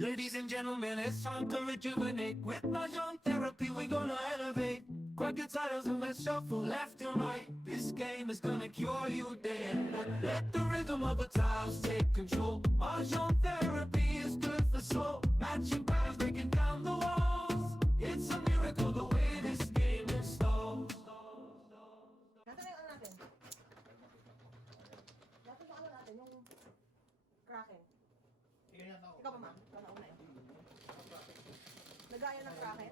Ladies and gentlemen, it's time to rejuvenate. With Mahjong therapy, we're gonna elevate. Grab your titles and let's shuffle left and right. This game is gonna cure you day and night. Let the rhythm of the tiles take control. Mahjong therapy is good for soul. Matching patterns, breaking down the walls. It's a miracle the way this game installs. Nasaan na yung ano natin? Dapat yung ano natin, yung Kraken. Ikaw pa, ma'am. Ikaw na una eh. Nagaya ng Kraken.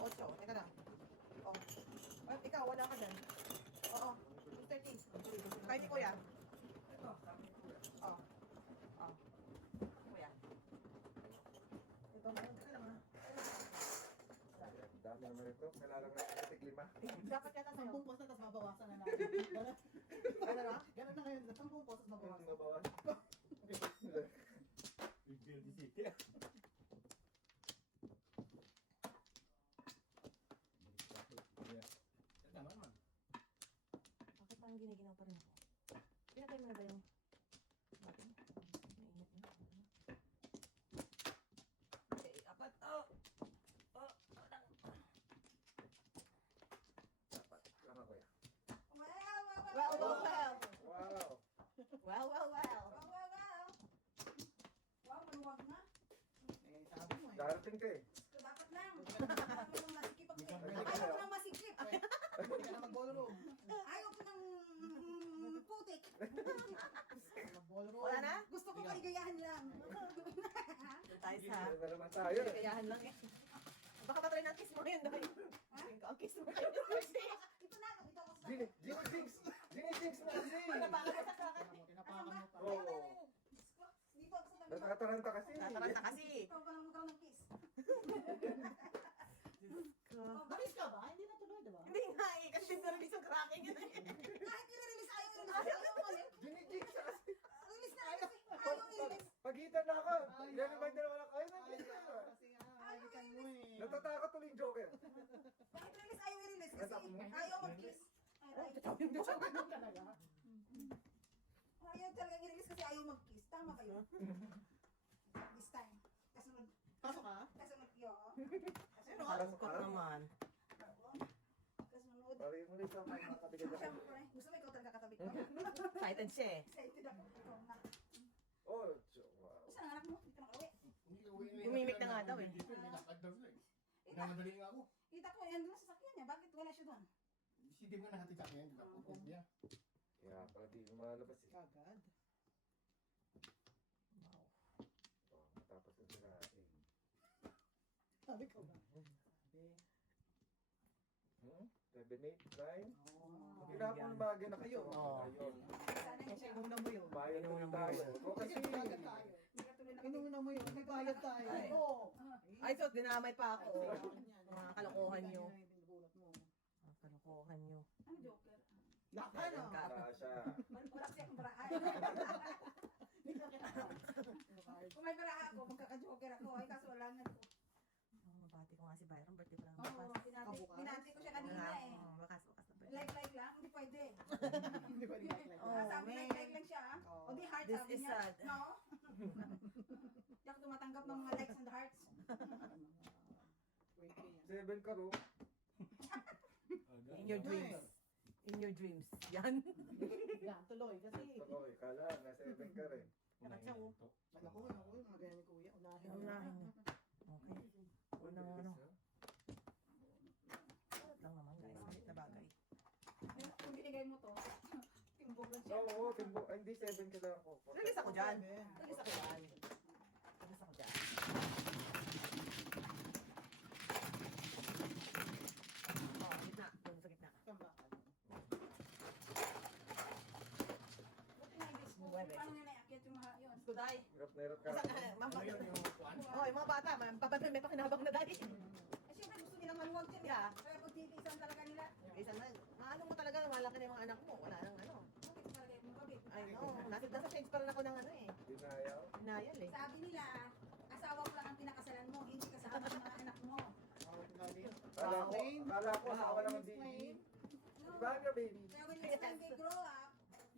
8. Teka lang. Oh. Ay, ikaw, wala ka dyan. Oo. 13. Kahit ni Kuya. Oh. Oh. Kuya. Ito, meron ka lang ha. Dami naman ito. Kailangan natin tig 5. Dapat yata sa'yo. 10 post na, tapos mabawasan na natin. Ano na? Ganun na ngayon, 10 post, tapos mabawasan. Nabawas. Bakit parang giniginaw pa rin ako? Pinatay mo na ba yung button? Mainit na. Okay, apat. Oh! Oh! Lang. Dapat. Lama ko yan. Well, well, well! Wow! Well, well, well! Wow, maluwag na. Eh, sabi mo eh. Darating ka eh. Dapat lang. Ayaw ko ng masikip ako eh. Ayaw ko ng masikip. Hindi ka na mag-ballroom. Ayaw ko ng putik. Mag-ballroom. Wala na? Gusto ko kaligayahan lang. Tayo sa Ano na naman tayo eh. kayahan lang eh. Baka matry na kiss mo yun dahil. Ang kiss mo yun. Ito na, ito ako sa Gini Jinx! Gini Jinx na kasi! Napakan mo sa akin. Tinapakan mo pa. Oo. Dito ako sa tabi. Natataranta kasi. Tataranta kasi. Ikaw pa lang magkaroon ng kiss. Balis ka ba? Hindi na tuloy, diba? Hindi nga eh. Kasi na-release yung cracking yun eh. Kahit i-release, ayaw i-release. Ayaw mo eh. Gini Jinx na kasi! Release na kasi. Ayaw i-release. Pagitan na ako! Yan ba yung dalawa na kayo? Nandiyan na! Kasi nga, balikan mo eh. Natatakot tuloy yung Joker. Kahit release, ayaw i-release kasi ayaw mag-kiss. Ayaw Talaga. talaga i-release kasi ayaw mag-kiss. Tama ba yun? This time. Kasunod. Pasok ka? Kasunod yun. Kasunod. Parang Kot naman. Kasunod. Pari mo rin sa mga kabigat na. Siyempre, gusto mo ikaw talaga katabi ko. Excited siya eh. Excited ako. Ikaw na. Oh, wow. Saan ang anak mo? Dito nakauwi. Umimik na nga daw eh. Namadali nga ako. Kita ko, yan doon sa sasakyan niya. Bakit wala siya doon? Si Dim nga nahatid sa akin, di ba? Pupos niya. Kaya pala di lumalabas eh. Kagad. Wow. Oh, matapos na sila eh. Sabi ko ba? Sabi. 7, 8, 9. Oo. Kinapon bagay na kayo. Oo. Ayun. Sana yun siya. Inuna mo yun. Bayan na tayo. O kasi Bayad tayo. Hindi ka tuloy na Inuna mo yun. May bayad tayo. Ay. Oo. Ay, so dinamay pa ako. Yan. Mga kalokohan nyo. Yan yung binubulot mo. Mga kalokohan nyo. Ano joker? Laka Ayan na. ka. wala siya. Wala siyang baraan. Hindi ka kinakaw. Kung may bara ako, magkaka-joker ako. Ay, kaso wala nga ko. Oh, mabati ko nga si Byron. Birthday pa lang Oo, bukas. binati ko siya kanina eh. Bakas na birthday. Like lang, hindi pwede. Hindi pa like. Oh, Sabi man. like lang siya. Oh. O di heart, This sabi is niya. sad. No? Hindi ako tumatanggap ng mga likes and hearts. 7 ka ro. In your dreams. In your dreams. Yan. Yan, tuloy. Kasi, Tuloy, kala na 7 ka rin. Karat siya oh. ako, mga ganyan ni Kuya. Unahin mo. Unahin na. Okay. Unang ano. Karat lang naman guys. Malit na bagay. Kung binigay mo to, timbog lang siya. Oo, timbo. Ay, hindi 7 ka lang ako. Release ako dyan. Release ako dyan. Release ako dyan. Oh, gitna. Doon sa gitna. Tambakan. Buti na English mo. Nuwebe. Paano nila iakyat yung mga yun? Kuday. Hirap na hirap ka. Mama. Ano yun yung kuwan? Oh, yung mga bata, papatay may pakinabang na dahil. Eh syempre gusto nilang maluwag yan. Yeah. Kaya kung titiisan talaga nila, Isa na, ano mo talaga, malaki na yung mga anak mo. Wala nang ano. bakit talaga yung kabit? Ay, no. Nasa change pa rin ako ng ano eh. Dinayaw. Denial eh. Sabi nila, asawa ko lang ang pinakasalan mo, hindi kasama ng mga anak mo. Kala ko, asawa naman di. No. Iba nga baby. Kaya when next time they grow up,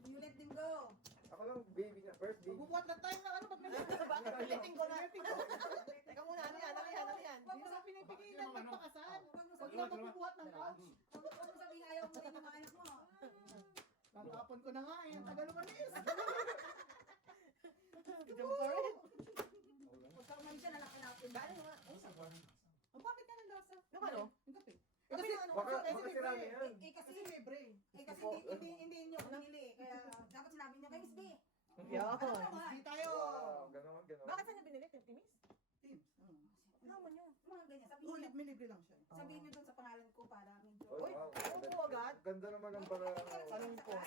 you let them go. Ako lang baby na, first baby magpakasal. Huwag mo Huwag sabihin, ka magbubuhat ng couch. huwag mo sabihin ayaw mo rin yung mga anak mo. Tatapon ko na nga eh. Ang tagal umalis. Jump pa rin. Huwag kang mansya na nakalapin. Galing nga. Ang bakit ka ng lasa? Yung ano? Yung kape. Kasi ano, Baka kasi sinabi yan. Kasi libre. Kasi hindi nyo pinili. Kaya dapat sinabi niya kay Miss B. Yan. Hindi tayo. Wow, ganon. Bakit saan niya binili? Timis? Teams. Naman yun. Mga ganyan. Oh, may libre lang siya. Sabihin niyo doon sa pangalan ko para medyo. Uy, wow. oo, agad. Ganda naman ang para. Kalungkot.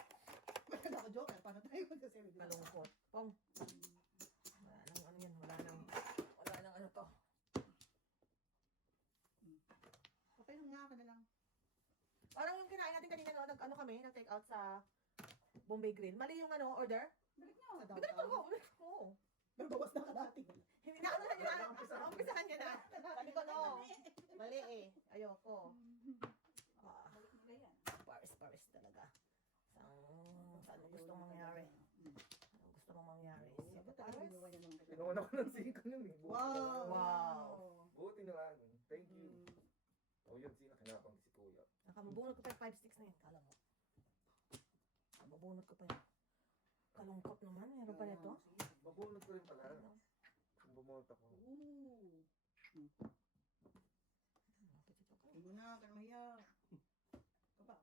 Maganda ko joker. Paano tayo magkasiri? Kalungkot. Pong. Wala nang ano yan. Wala nang ano to. Okay lang nga ka na lang. Parang yung kinain natin kanina, no? Nag-ano kami, nag-take out sa Bombay Grill. Mali yung ano, order. Balik niyo. Sa Bigat downtown. ko, ulit ko. Pero bawas na kalahati. Hindi na, ano na niya na. Umpisahan niya na. Sabi ko, no. Mali eh. Ayoko. Ah, Balik nila yan. Paris talaga. Saan mo gustong mangyari? Anong gusto mong mangyari? Sabi talaga ginawa niya ng Pinuuna ko ng 5 yun eh. Wow! Wow. Buti na lang. Thank you. Oh, yun, sino kinapang si Kuya. Nakamabunod ko pa yung 5-6 na yun. Kala mo. Mabunod ko pa yun. Kalungkot naman. Meron pa nito. Mabunod ko rin pala. Kung bumunot ako. Ooh. Hindi na, kaya mahiya. Ka ba?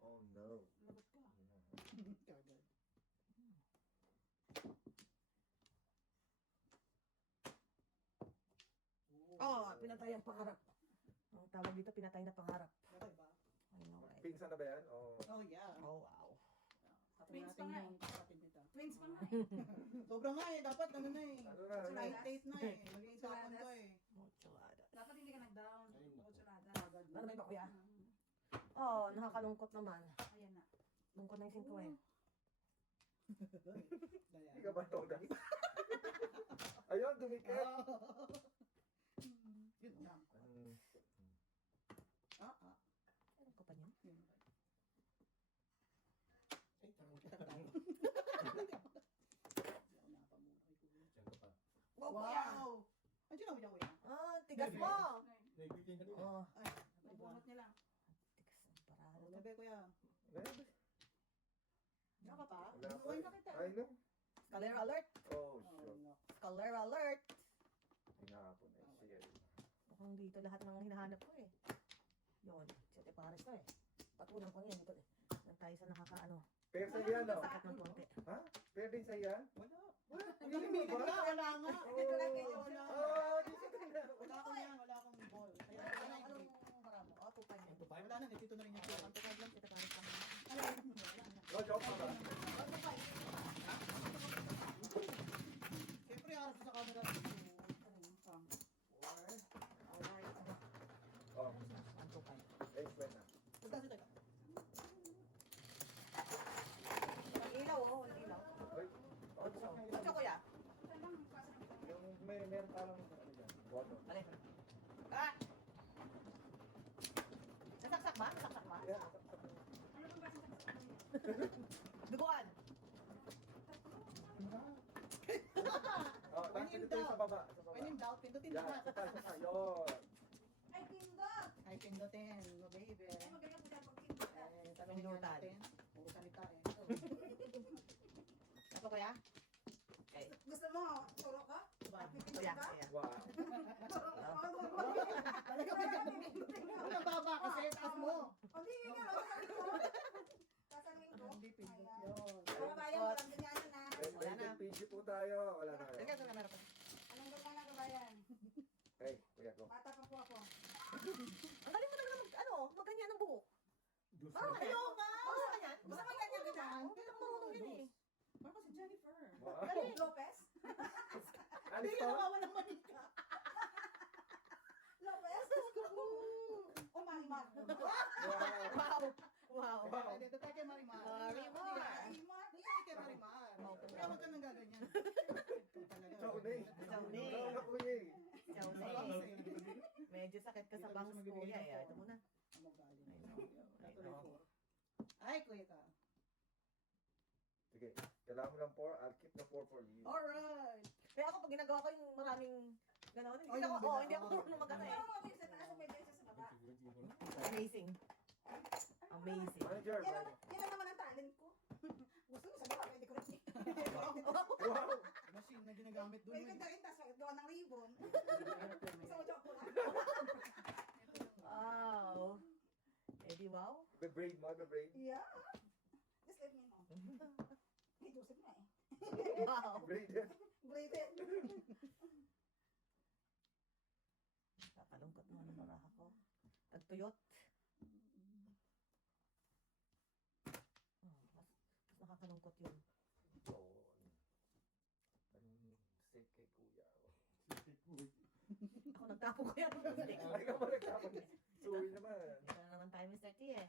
Oh no. Lagot ka. Kagad. Oh, pinatay ang pangarap. Ang tawag dito, pinatay na pangarap. Bakit ba? I know, right? Pinsan na ba yan? Oh. Oh, yeah. Oh, wow. Kapag natin yung kapatid nito. Twins pa nga eh. Sobrang nga eh, dapat ano na eh. Ano na? Ano na? Night date na eh. Maging tapon ko eh. Muchulada. Dapat hindi ka nag-down. Mutsulada. Agad. Ano ba yung kuya? Oh, nakakalungkot naman. Ayan na. Lungkot na yung 5 eh. Hindi ka ba toda? Ayun, dumikat. Yun lang. Ah. Ano ko pa niyan? Yun. Ay, tarong Kita kita. tayo. Hindi ako napamura kay Kuya. Diyan ka pa. Wow, kuya! Wow! Andiyan na kuya kuya. Ah, tigas mo! Naibitin ka nila. Oh, Ay, Nabunot niya lang. tigas ng paraan. Ano ba kuya? Naka pa? Wala pa. Buhay na kita. Ay, no. Scholar alert! Oh, Oh, shit. no. Scholar alert! Hinahapon eh. Sige. Mukhang dito lahat ng hinahanap ko eh. Yun, Siete Pares to eh. Patulang ko yan dito eh. Nang tayo sa nakakaano. Pero sa iyan, no? Sakit ng konti. Ha? Pero din sa iyan? Wala. Hindi mo ba? Wala nga. Dito lang kayo. Wala. Oh, di siya na. Wala akong yan. Wala akong ball. Kaya wala na yung break. Anong maramo? Oh, 2.5 yan. Ito pa yun. Wala na. Dito na rin yung break. Ang tukad lang, Siete Pares lang. Oh, joke pa ba? Siyempre, harap sa camera. Alright. Oh, Ang 2.5. explain na. Punta si Teka. Ang ilaw oh, ang ilaw. Ay, Ocho kuya. yung meron parang ano dyan. Water. Alin. Ah! Nasaksak ba? Nasaksak ba? Yeah. Ano bang basa sa Duguan. Oh, tapos When in ito yung sa baba. Sa baba. When in doubt, pindutin Yan, mo na. sa yun. Ay, pindot! Ay, pindutin. No, baby. Ay, magaling po dyan pag pindot. Eh, tanongin nga Pindutan. natin. Puro salita eh. Ano kuya? Okay. Gusto mo, turo ka? Diba? Kuya. Kuya. Wow. Turo ka? Talaga ba ganun? Ang baba kasi, taas mo. Hindi ka, sasaluhin ko. Hindi pindot Ayan. yun. Mga bayan, walang ganyan na. Wala na. PG po tayo. Wala na. Teka, ito na meron pa. Anong ganyan na kabayan? Hey, kuya ko. Bata pa po ako. Ang galing mo talaga magganyan ng buhok. Diyos Ah, mo. ayaw nga! Gusto ka yan? Gusto mo ganyan ka dyan? Oh, hindi ako marunong yan eh. Parang si Jennifer. Wow. Lopez? Hindi Alis ka to? nawawalang manika. Lopez? O Marimar? Wow. Wow! Wow! Wow. Dito tayo kay Marimar. Marimar. Marimar? Dito tayo kay Marimar. Oh, Kaya huwag ka nang gaganyan. Ito talaga. Chone. Chone. Wala ko eh. Jose, medyo sakit ka sa bangs kuya eh. Ito muna. Ang magaling. I know. I Natuloy know. ko. Ay, kuya ka. Sige. Kailangan mo lang 4. I'll keep the 4 for you. Alright. Kaya ako pag ginagawa ko yung maraming gano'n, Oh, yung hindi ako bina- marunong mag-ano eh. Pero mga sa taas, may beses sa Amazing. Amazing. Manager, Yan lang naman ang talent ko. Gusto mo sabihin, pwede ko rin. wow! Machine na ginagamit doon. May ganda rin, tapos doon ng ribbon. Gusto mo joke ko lang? Wow. Eh di wow. Be-braid mo, be-braid. Yeah. Just let me know. May Joseph na eh. Wow. Braided. Braided. Kakalungkot naman ang baraha ko. Nagtuyot. Mas nakakalungkot yun. Oo. Anong steak kay kuya. Ako nagtapo ko yan. Hindi Ay ka ba nagtapon? Suwi naman. na naman tayo, Mr. T eh.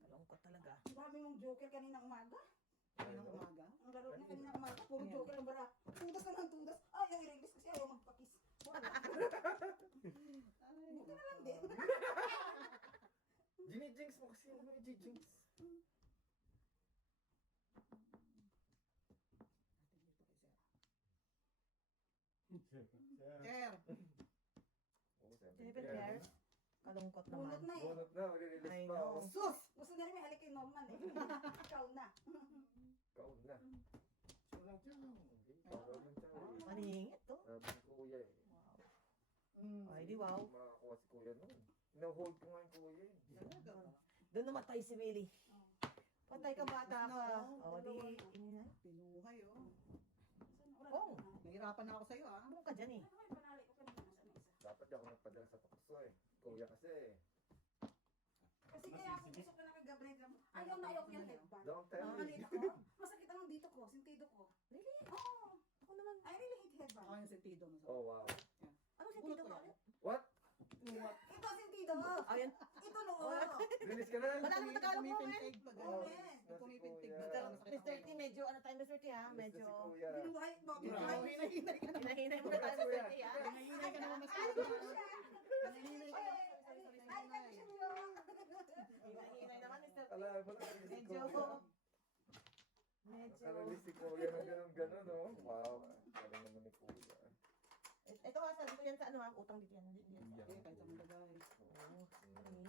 Kalungkot talaga. Sabi mong joker kaninang umaga. Kaninang umaga. Ang laro niya kaninang umaga. Puro joker ang bara. Tudas naman tudas. Ay, ang i-release kasi ayaw magpakis. Buti na lang din. Ginijinx mo kasi ano yung Jinx. Sir. Sir. Oo, Siyempre, Claire, kalungkot naman. Bunot na eh. Bunot na, mag-release I pa. know. oh. Sus! Gusto na rin may halik kay Norman eh. Ikaw na. Kaon na. Walang tiyan. Kaon yung chow. Manihingit to. Sabi ni kuya eh. Wow. Ay, di wow. Makakuha si kuya noon. Ina-hold ko nga yung kuya eh. Talaga ba? Doon namatay si Willie. Patay ka bata ka. No, O, di, ini na. Pinuhay, oh. Oh. Nahirapan na ako sa'yo, ah. Ano ka dyan eh? Ano kayo panali ko kanina sa isa? Dapat ako nagpadala sa tukso eh. Kuya kasi eh. Kasi kaya ako gusto ko nakagabrate lang. Ayaw na ayaw ko yung headband. Don't tell Ang me. maliit ako. Masakit ang dito ko, sintido ko. Really? Oo. Ako naman. I really hate headband. Ako yung sentido mo sa... Oh wow. Ano sentido mo? What? Ito sintido. Ayun. Ito noo. Release ka na? Wala naman Tagalog mo, men. Pumipintig pag Oh, men. na si Pumipintig kuya. pag Mr. T, medyo ano tayo, Mr. T ha? Release na Medyo si kuya. Binuhay, bakit? Grabe. Hinahinay ka na. hinahinay mo na tayo, Mr. T ha? Hinahinay ka naman mas Ay, Hinahinay ka naman. ay, kasi mo. Hinahinay naman, Mr. T. Alam mo na release si Medyo, kuya. medyo. Nakarelease si kuya ng ganun-ganun oh. Wow. Galing naman ni kuya. Ito ha, sabi ko yan sa ano ha, utang dito yan. Hindi yan sa Okay, kahit sa mga bagay. Oo. Mm. Okay.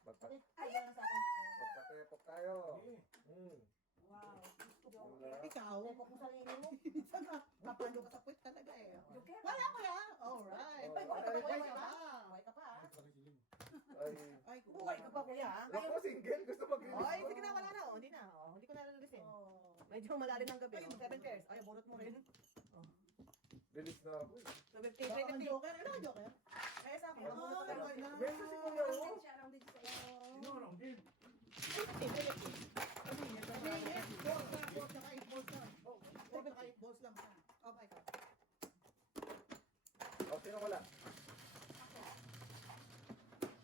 Magpa- Ay, yan sa akin. Magpatepok tayo. Hmm. Wow. Wala. Ikaw, Tepok mo sarili mo. minsan napalo ka sa puwit talaga eh. Joker. Wala ko yan. Alright. Oh, Ay, buhay ka pa, buhay ka pa. Buhay ka pa ha. Ay. Ay, Buhay ka pa kuya ha. Ako single. Gusto mag-release. Ay, sige na, wala na. Oh, hindi na. Oh, hindi ko na lulusin. Oh. Medyo malalim ng gabi. Oh, 7 pairs. Ay, bunot mo rin. Release na ako eh. So, 50, Baka ang 50. joker. Ano ang joker? Kaya sa akin, Ay, bunot ko tayo. wala. Meron si kuya oh. Rounded siya, rounded siya. Sino lang din? 50. Balls lang, 8 balls lang. Oh, 8 balls lang. Oh, my God. Oh, sino wala?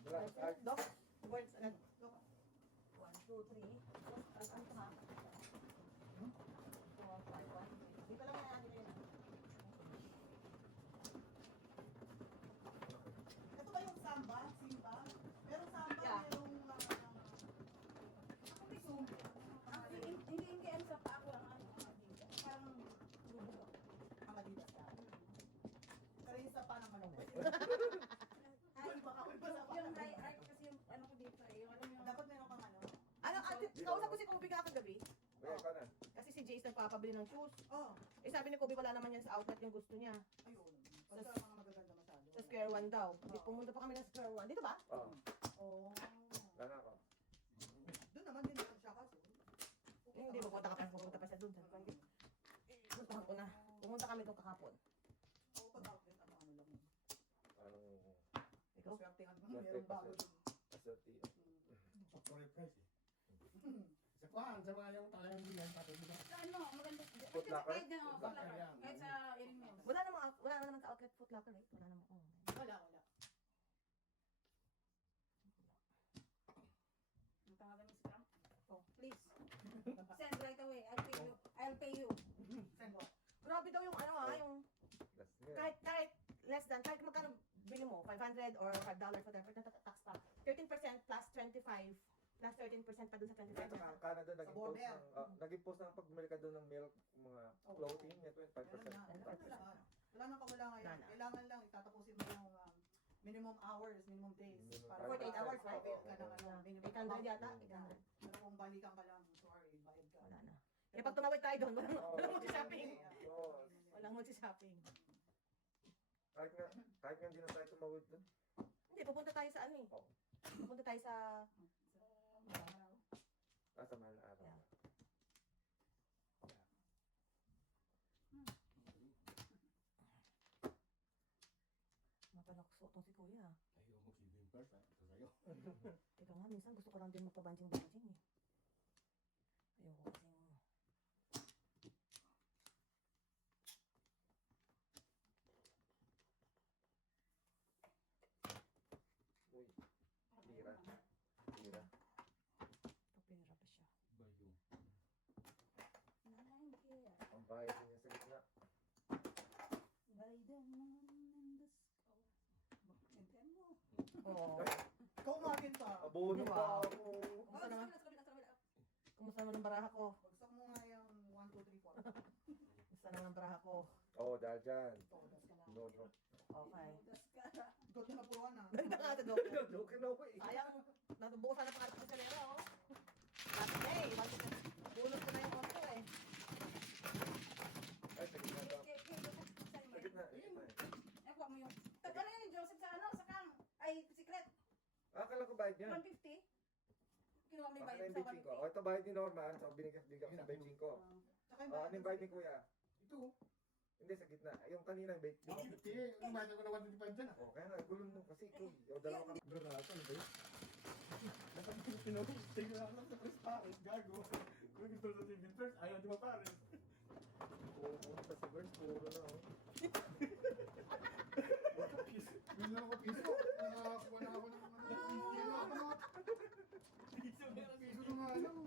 Wala. Ay, Dok, words, ano? 1, 2, 3. Ano ito ha? 4, 5, 1. Dito lang yan, dito yan. Ito ba yung samba? Simba? Merong samba, Yeah. merong... Ako may zoom. Hindi ano sa pa ako ang ano. Parang lubog. Ang Adidas ka. Pero yung sapa naman ako. Ay, baka may yung high art kasi yung ano ko dito eh. Yung alam yung... Dapat meron kang ano. Ano, ate, kausap ko si Kobe kagabi. kuya ka na. Kasi si Jace nagpapabili ng shoes. Oh, Eh sabi ni Kobe wala naman yan sa outlet yung gusto niya. ayun. Basta mga magaganda masyado. Sa Square One daw. Pumunta pa kami ng Square One. Dito ba? Oh, Oh. wala na ako. Doon naman din meron siya kasi. Hindi, pupunta pa siya doon. Puntahan ko na. Pumunta kami doon kahapon. Oo, pag outlet, ano lang. Anong Ikaw? Swertehan mo, meron bago din. asserti? Sorry price eh. Sa kuhan, sa mga yung talagang bilang pati mo. Sa ano, maganda. Foot Locker? Kahit na, Foot Locker yan. kahit sa Erin Mills. Wala naman sa outlet Foot Locker, right? Wala naman. Oh. Wala. Ang pangalan mo scrum? Oh, please. Send right away. I'll pay you. Send what? Grabe daw yung ano ha, yung Last year. kahit less than, kahit magkano bili mo, $500 or $5, whatever, tax pa. 13% plus 25, plus 13% pa dun sa 25%. Dito sa Canada, naging post border. ng, naging post ng pag bumili ka doon ng milk, mga clothing, may 25% Meron na. tax. Wala nang kawala ngayon. Wala na. Kailangan lang, itatapusin mo yung minimum hours, minimum days. Minimum Para 48 hours, right? right? Ka ng ano, minimum 800 yata, Yeah. 800. Pero kung balikan ka lang, sorry, bayad ka. Wala na. Eh pag tumawid tayo doon, walang mag-shopping. Boss. Walang mag-shopping. Kahit nga hindi na tayo tumawid doon. Hindi, pupunta tayo sa ano eh. Pupunta tayo sa... Sa mahal araw. Yeah. Mapalakso to si kuya. Ayaw mo si Vimpers, ha? Ito sa'yo. Teka nga, minsan gusto ko lang din magpabanjing-banjing eh. Ayoko kasing... Uy, tira. Tira. Papera pa siya. Bayo. Ang bahay niya sa gitna. By the moon and the sky. Maintain mo. Oo. Ikaw umagin pa. Abono Wow. pa ako. Kumusta naman? Kumusta naman ang baraha ko? Bagsak mo nga yung 1, 2, 3, 4. Kumusta naman ang baraha ko? Oo, dahil dyan. Todas ka lang. No, no. Okay. Good na napuruan na. Ganda nga ito, Dok. Joke na ako eh. Sayang, natubukan na pangarap ko sa lera, oh. Last day, bunot ko na yung konto eh. Ay, sa gitna to. Sa gitna. Sa gitna eh. Nakuha mo yung... Ano yun, Joseph, sa ano, sa kang... Ay, secret, Akala ko bayad niya. 150. Kinuha mo yung Bakit bayad na sa yung bitching ko? O, ito bayad ni Norman. So, binigyan ko sa bitching ko. Tsaka yung O, ano yung bayad ni Kuya? Ito. Hindi, sa gitna. Yung kanina yung bayad. Oh, hindi. Lumayad ako na 125 dyan, ah. O, kaya nga, gulong mo kasi ikaw. O, dalawa ka. Bro, nalata, ano ba yun? Dapat yung pinulong. Tingnan lang sa press pares, gago. Kung gusto sa si Vimpers, ayaw di ba pares? Puro sa si Burns, puro na. Oh. Yun lang ako piso. Nakakuha na ako ng piso na nga lang.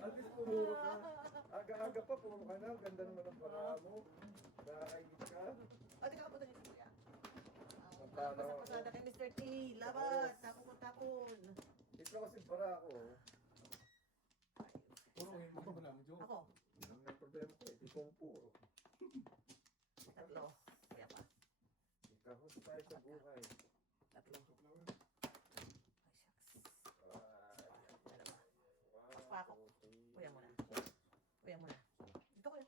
At least puro ka. Aga-aga pa, puro ka na. Ganda naman ang para mo. Nakakainis ka. O, di ka kapunta niyo si Kuya. Ang tanaw ako. Pasada kay Mr. T. Labat, tapon. Ito kasi para ako. Puro yun, hindi ko namin, Joe. Ako, Ang may problema ko eh. Di ko puro. tatlo. Kaya pa, Ikahos tayo sa buhay. tatlo. Flower. Ay, shucks. Dalawa. Wow. Pa ako. Okay. Kuya muna. Kuya muna. Dito ko.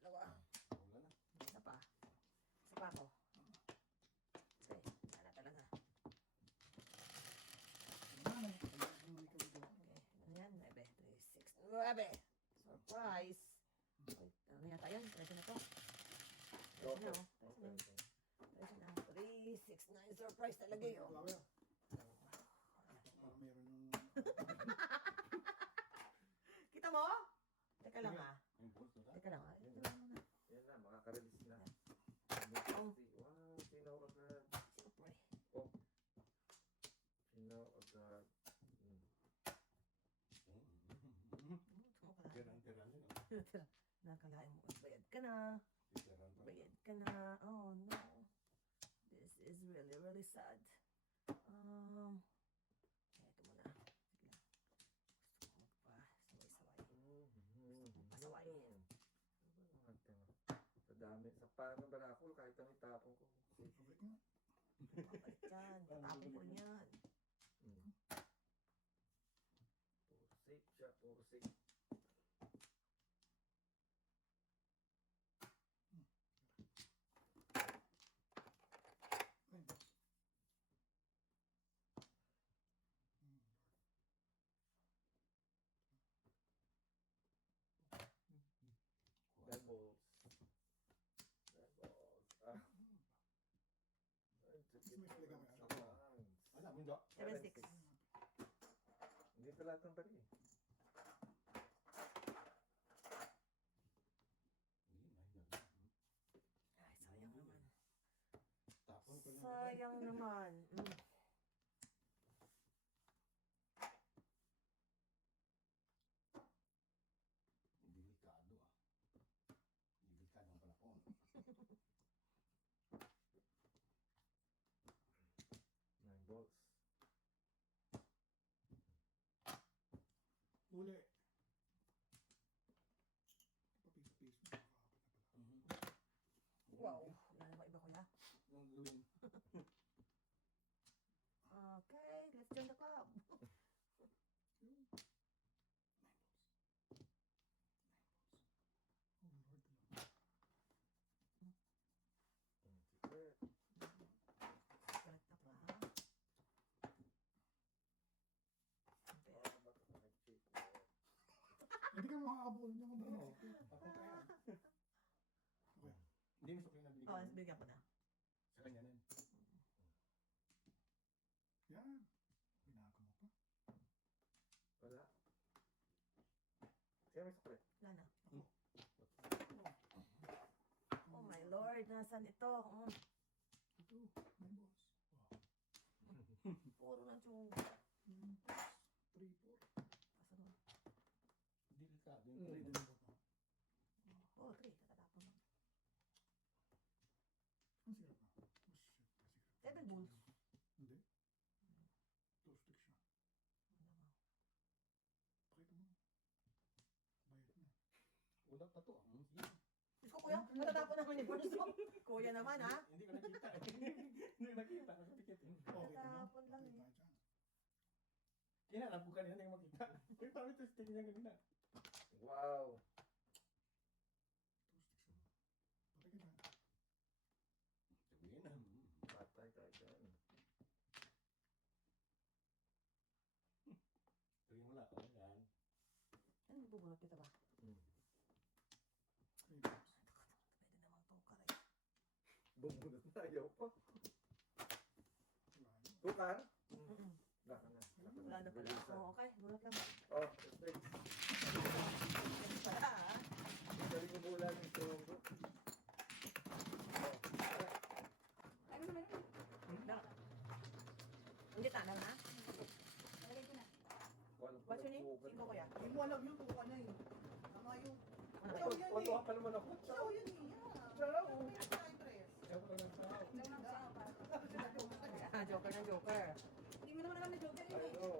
Dalawa. Wala na. Isa pa. Isa pa ako. Okay, wala talaga. Okay, ano yan? 9, 3, 6, 9. Surprise! Okay, ano yata yun? Ready na to? Ready na, oh. Okay. Ready na. 3, 6, 9. Surprise talaga yun. Flower. Meron ng... Kita mo? Teka lang ah. Yung balls, wala? Teka lang ah. Ito lang muna. Yan na, makaka-release na. Oh. Wow, sinaw agad. Super. Sinaw agad. Tiran-tiran yun, ah. Nakalain mo. Bayad ka na. Tiran pa. Bayad ka na. Oh no. This is really, really sad. Eto muna. Sige lang. Gusto ko magpa-saway-saway. Pasawayin. Sa dami. Sa paano ba na ako? Kahit ang itapon ko. Pabalik nga. Babalik yan. Tatapon ko rin yan. Puro safe siya. Puro safe. Devils. Devils. Ah. Wala, mundo. 7-6. Hindi ito lahat ng bali. Ay, sayang naman. Tapon ko na. Sayang naman. Delikado, ah. Delikado ang panahon. Nine balls. Uli. Papiso-piso. Wow. Wala na ba iba kuya? Yung gawin. Makahabol niya kung Oo. bakit. Ako kaya. Okay. Hindi mo sukin na Oo, binigyan. bigyan ko na. Sa kanya na. Yan. Binago mo pa. Wala. Siya may sukli. Wala na. Oh my Lord, nasan ito? Ito, my boss. Puro na yung... 3, 4. Asa mo? Delikado. Mm. Oh, okay. Katatapon mo. Ang sirap na. Oh, shit. Masirap. 7 balls. Hindi. 2 sticks siya. Pakita mo. Bayad na. Ulat na to. Diyos ko, kuya. Katatapon naman yung balls mo. Kuya naman, ha? Hindi ko nakita. Hindi ko nakita. Nakapikit. Okay, Katatapon lang Pakita eh. tayo dyan. Kinalam ko kanina hindi ko makita. May parang ito stick niya kanina. Wow. 2 sticks siya. Pakita. Sabihin na. Patay ka dyan. Sabihin mo lang. Oh, yan. Ano, bubunot kita ba? Hmm. 3 balls. Pwede namang tukar eh. Bubunot na. Ayaw pa. Wala na. Tukar? Mm-mm. Wala ka na. Wala na pala. Release na. Oh, okay. Bunot lang. Oh, straight. Ganun pala, ha? Galing mo mula ng tronco. Lang. Hindi tanong, ha? What's your name? Cinco, kuya. Hindi mo alam yung tuwa na yun. Tama yung... Ano Ikaw kayo? yan Wala eh. pa naman ako. Ikaw yun eh. Ciao. Siya ko lang tao. Ah, joker na joker. Hindi mo naman alam na joker yun Ay, eh. no.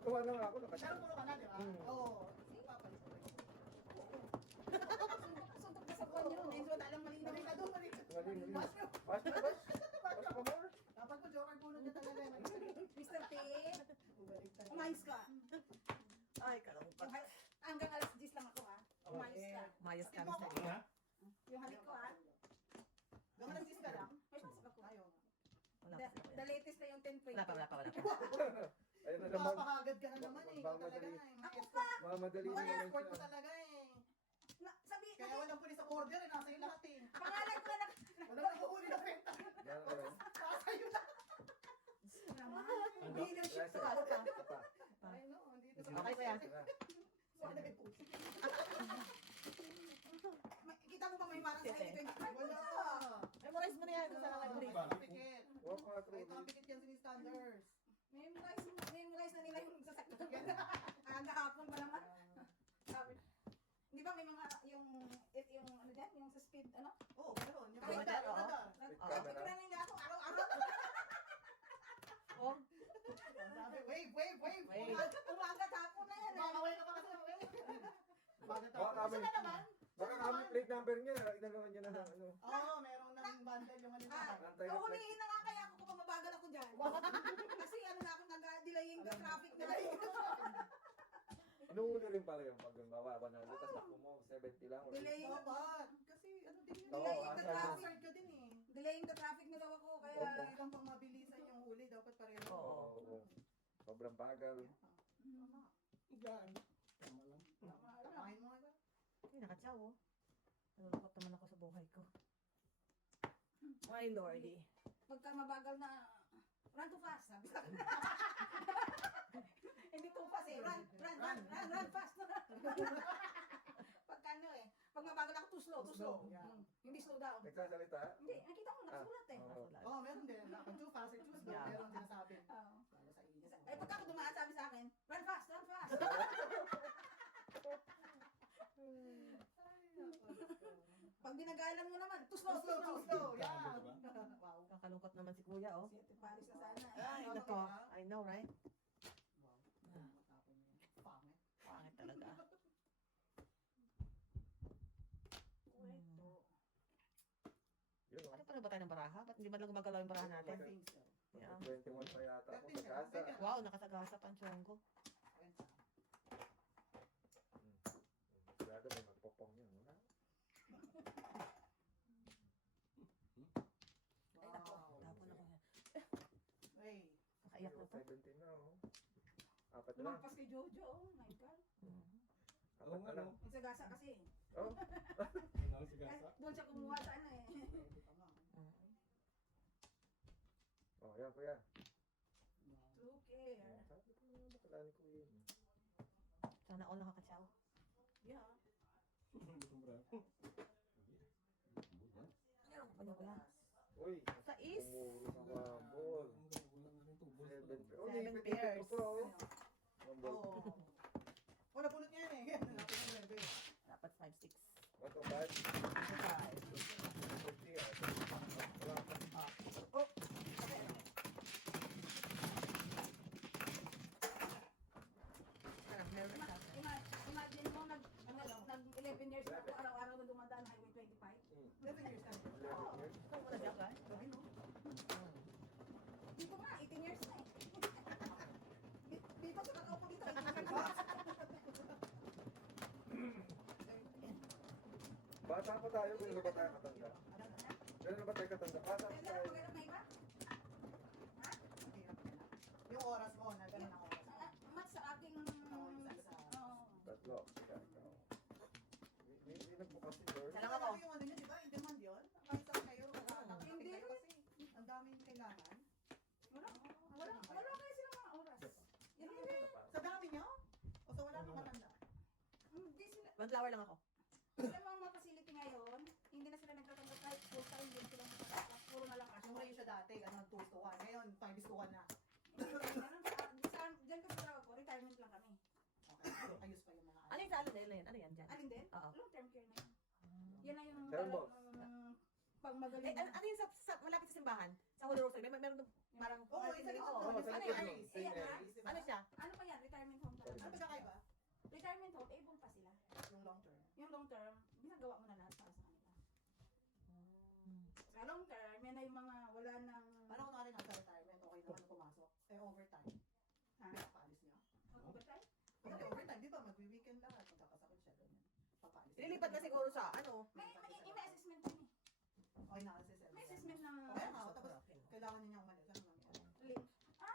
Tuwa na nga ako. Pero puro ka na, di ba? Oo. Sige, papalit ko. Suntok na sa buwan yun. Enzo, alam malinaw. Malinaw doon, malinaw. Mali. Mas yun. Pas pa more. Dapat mo joker bunod na talaga. Mr. T, umayos ka. Ay, kalungkot. Hanggang alas 10 lang ako ha. Umayos ka. Mayos ka Tingnan sa mo iyo. Yung halik ko ha. Hanggang alas 10 ka lang. May pasok ako. Ayaw. Wala pa si The kuya. latest na yung 10 frame. Wala pa. Ayun na naman. Papahagad ka na naman eh. Ikaw talaga Mamadali. eh. Ako pa. Mamadali na Mga naman escort mo siya. talaga eh. Sabi, Kaya walang pulis sa order, nasa iyo lahat eh. pangalan ko na Walang nakuhuli na penta. Yan, ano. Nasa iyo lahat. naman. Hanggang- Dealership to. Yes, Ano sir. pa? Pa. Ay no, dito sa Okay, kuya. Sira. Wala kay pusi. Kita mo ba may marang sa 2025? Wala. Memorize mo na yan. Kung saan ang memory. Pikit. Walk ka Ay, through. tapikit yan sa standards. Memorize na nila yung sasakyan. Hapon pa naman. Sabi, di ba may mga yung ano dyan, yung sa speed, ano? Oo, meron. Yung Ay, radar, oo. radar. Nagpipira nila ako araw-araw. Oh, Sabi, wave. Wave. Umaga hapon na yan. Makakaway ka pa kasi ng wave. Bakit Baka ako? kami. Gusto na naman. Baka kami plate number niya. Inagawan niya na ng ano. Oo, meron ng bundle yung ano. Antay na plate. Huhulihin na nga kaya ako kung mabagal ako dyan. Kasi ano na ako nag-delaying the traffic na Inuuli rin pala yung pag bawa 100 tapos takbo mo 70 lang. or Delaying, Dapat. Kasi ano din yun. Oo, delaying the ang traffic. Hazard ka din eh. Delaying the traffic na daw ako. Kaya Opo. Ilang pang mabilisan yung huli, dapat pareho. Oo. Oo. Sobrang bagal. Yan. Tama lang. Tamahin mo nga. ay, nakatsaw, oh. Nalulungkot naman ako sa buhay ko. My lordy. pagka mabagal na, run too fast, sabi sa akin. Hindi too fast eh, run fast. Pagka ano eh, pag mabagal ako, too slow. Yeah. Hindi slow down. Nagsasalita? Hindi, nakita mo, nakasulat eh. Oo. Oo, meron din. Pag too fast, too slow. Yeah. Meron sinasabi. Oo. Lalo sa inyo. Eh, pagka ako dumaan, sabi sa akin, run fast. Pag binagalan mo naman, too slow. Too slow. Yeah. Grabe ka Wow. Kakalungkot naman si kuya, oh. Siete Paris na sana eh. Ay, nako. I know, right? Wow. Matapon mo yan. Pangit. Pangit talaga. Yun o. Ano pa na ba tayo ng baraha? Ba't hindi ba lang gumagalaw yung baraha I natin? think so. Yeah. 21 pa yata ako 13 ka, pagkasa. okay ka. Wow, nakasagasa pa ang tiyong ko. Sigurado may magpopong yun. Wala. Ay, nako. Tapon ako yan. Hey. Nakaiyak na to. 17 na oh. Apat na. Lumagpas kay Jojo, oh my God. Mhm. Oo nga, no? Ang sagasa kasi. Oh, Wala si Gasa. Doon siya kumuha sa ano eh. oh, yan kuya. True care. Sabi ko naman makalanin ko yun. Sana all nakakatsaw. Yeah. Sombrero. Ano ba? Uy, Sa is. umuro sa mambol. Oh, 7 ipit-ipit pairs. ko pa, oh. Mambol. Oo. Oh, napulot niya yan eh. Napulot niya yan eh. Dapat 5, 6. What to buy? 5. Wala ka. Ano, meron ka? Imagine mo nag 11 years na ako araw-araw na dumadaan highway 25. 11 years na. 11 years. Ito mo na dyan ka? Sabi mo. Dito nga 18 years na eh. Dito sa kakao ko dito. Bata pa tayo, kung ba tayo katanda? Gano'n ba tayo katanda? Bata pa Kaya tayo. maghanap na iba? Yung oras mo, na ganun ang oras mo. Match sa aking... Oo. Tatlo. Teka, ikaw. Hindi na po kasi, Lord. Salang ako. Yung ano niya, di ba? In demand yun? Kahit saan kayo, nakakapit Hindi. kayo kasi. Ang daming kailangan. Wala kayo silang mga oras. Hindi. Sa dami niyo? O sa wala kang matanda? Hindi sila. One flower lang ako. Alam mo ang mga facility ngayon, hindi na sila nagtatanggap kahit full time din sila nagtatanggap. Puro na lang cash. Yung ratio dati, 2 to 1. Ngayon, 5 to 1 na. Diyan kasi trabaho ko, retirement lang kami. Okay. Ayos pa yung mga Ano yung sa alin na yun? Ano yan dyan? Alin din? Oo. Long term care na yun. Yan na yung Sir, boss. pag Eh, magaling. ano yung sa malapit sa simbahan? Sa Holy Rosary? Meron doon parang... Oo, isa rin Oo. sa Oo, sa Ano likod yan? mo. Ano siya? Ano pa yan? Retirement home talaga. Ano pagkakaiba? Retirement home, able pa sila. Yung long term. Yung long term, ginagawa mo na lahat para sa kanila. Sa long term, yan na yung mga wala nang... Paano kung nari nasa retirement, okay naman pumasok? Eh, overtime. Ha? Papaalis niya. Overtime? Kasi overtime, di ba? Magwi-weekend lahat. Magkakasakit siya doon. Papaalis. Ililipat na siguro sa ano? May assessment din eh. Okay, na-assess May assessment ng... Okay, tapos kailangan niya umalis. Ano nangyari? link.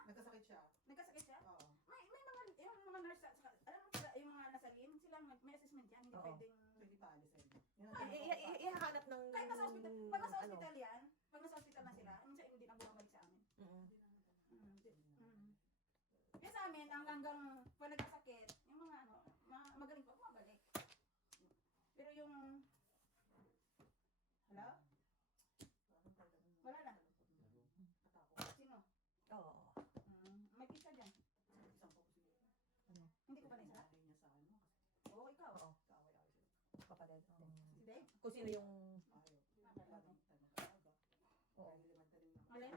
Nagkasakit siya. Nagkasakit siya? Oo. May mga, yung mga nurse, alam mo sila, yung mga nasalin, sila may assessment yan, hindi Oo. pwedeng... Pwede paalisin. Yun Ay, ang Ihahanap ng... Kahit nasa hospital, pag nasa ano? hospital yan, pag nasa hospital na sila, minsan hindi na bumabalik sa amin. Mm. Kaya sa amin, ang hanggang pag nagkasakit, yung mga ano, magaling pa, bumabalik. Pero yung... Hala? Wala na. Sino? Oo. May pizza dyan. Hindi ko pa naisa. niya sa ano. Oo, ikaw. Oo. Kaaway-away sila. Kapatid. Si Dave. Kung sino yung... Ayaw. Ano? Oo. Alin?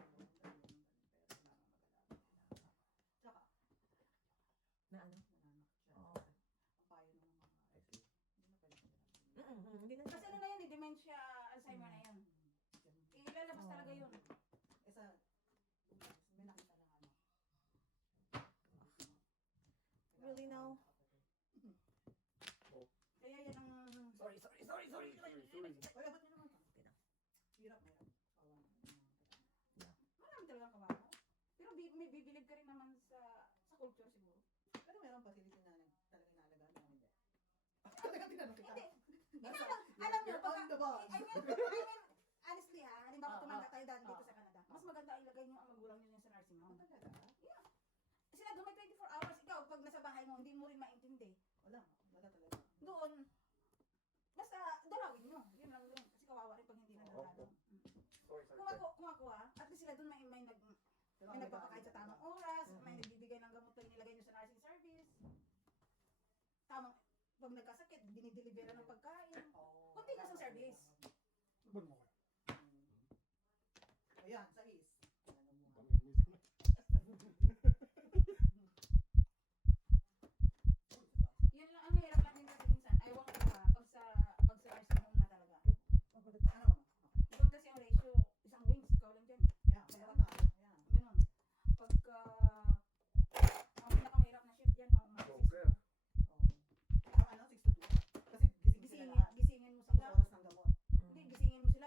Tsaka, Na ano? nananak siya. Oo. Ang payo ng mga hindi na pwede sila. Hindi na. Kasi ano na yun, dementia, Alzheimer na yun. Ilalabas talaga yun. Eh sa, may nakita lang ano. Really now? Kaya yan ang... Sorry. Oy, abot niyo naman to. Hirap na yan. Marami talagang kawawa. Pero may bibilib ka rin naman sa culture siguro. Pero meron facility na talagang inaalagaan mo, hindi. Talaga tinanong kita. Hindi. Alam niyo, You're on the ball. I mean, honestly ha, halimbawa Ah, tumangga tayo dati dito ah. sa Canada. Mas maganda ilagay niyo ang magulang niyo sa nursing home. Talaga? Sila doon may 24 hours. Ikaw, pag nasa bahay mo, hindi mo rin maintindihan. Wala. Wala talaga. Doon, basta dalawin mo. Yun lang yun. Kasi kawawa rin pag hindi na Oo. dalawin. Sorry, Kung ako at least sila doon may nagpapakain sa tamang oras, may nagbibigay ng gamot pag nilagay nyo sa nursing service. Tamang, pag nagkasakit, dinideliveran ng pagkain. Kunti lang sa service. Ayan, sa is. Yun lang, ang hirap lang din kasi minsan. Ewan ko ba, pag sa nursing home na talaga. Ano? Doon kasi ang ratio, isang wings, ikaw lang dyan. Yan, meron tayo. Yan. Ganun. Pagka, ang pinakamahirap na shift yan, pang umaga. Joker. Ang ano, 6 to 2. Kasi gising sila lahat. Gisingin mo sila. Tapos oras ng gamot. Hindi, gisingin mo sila,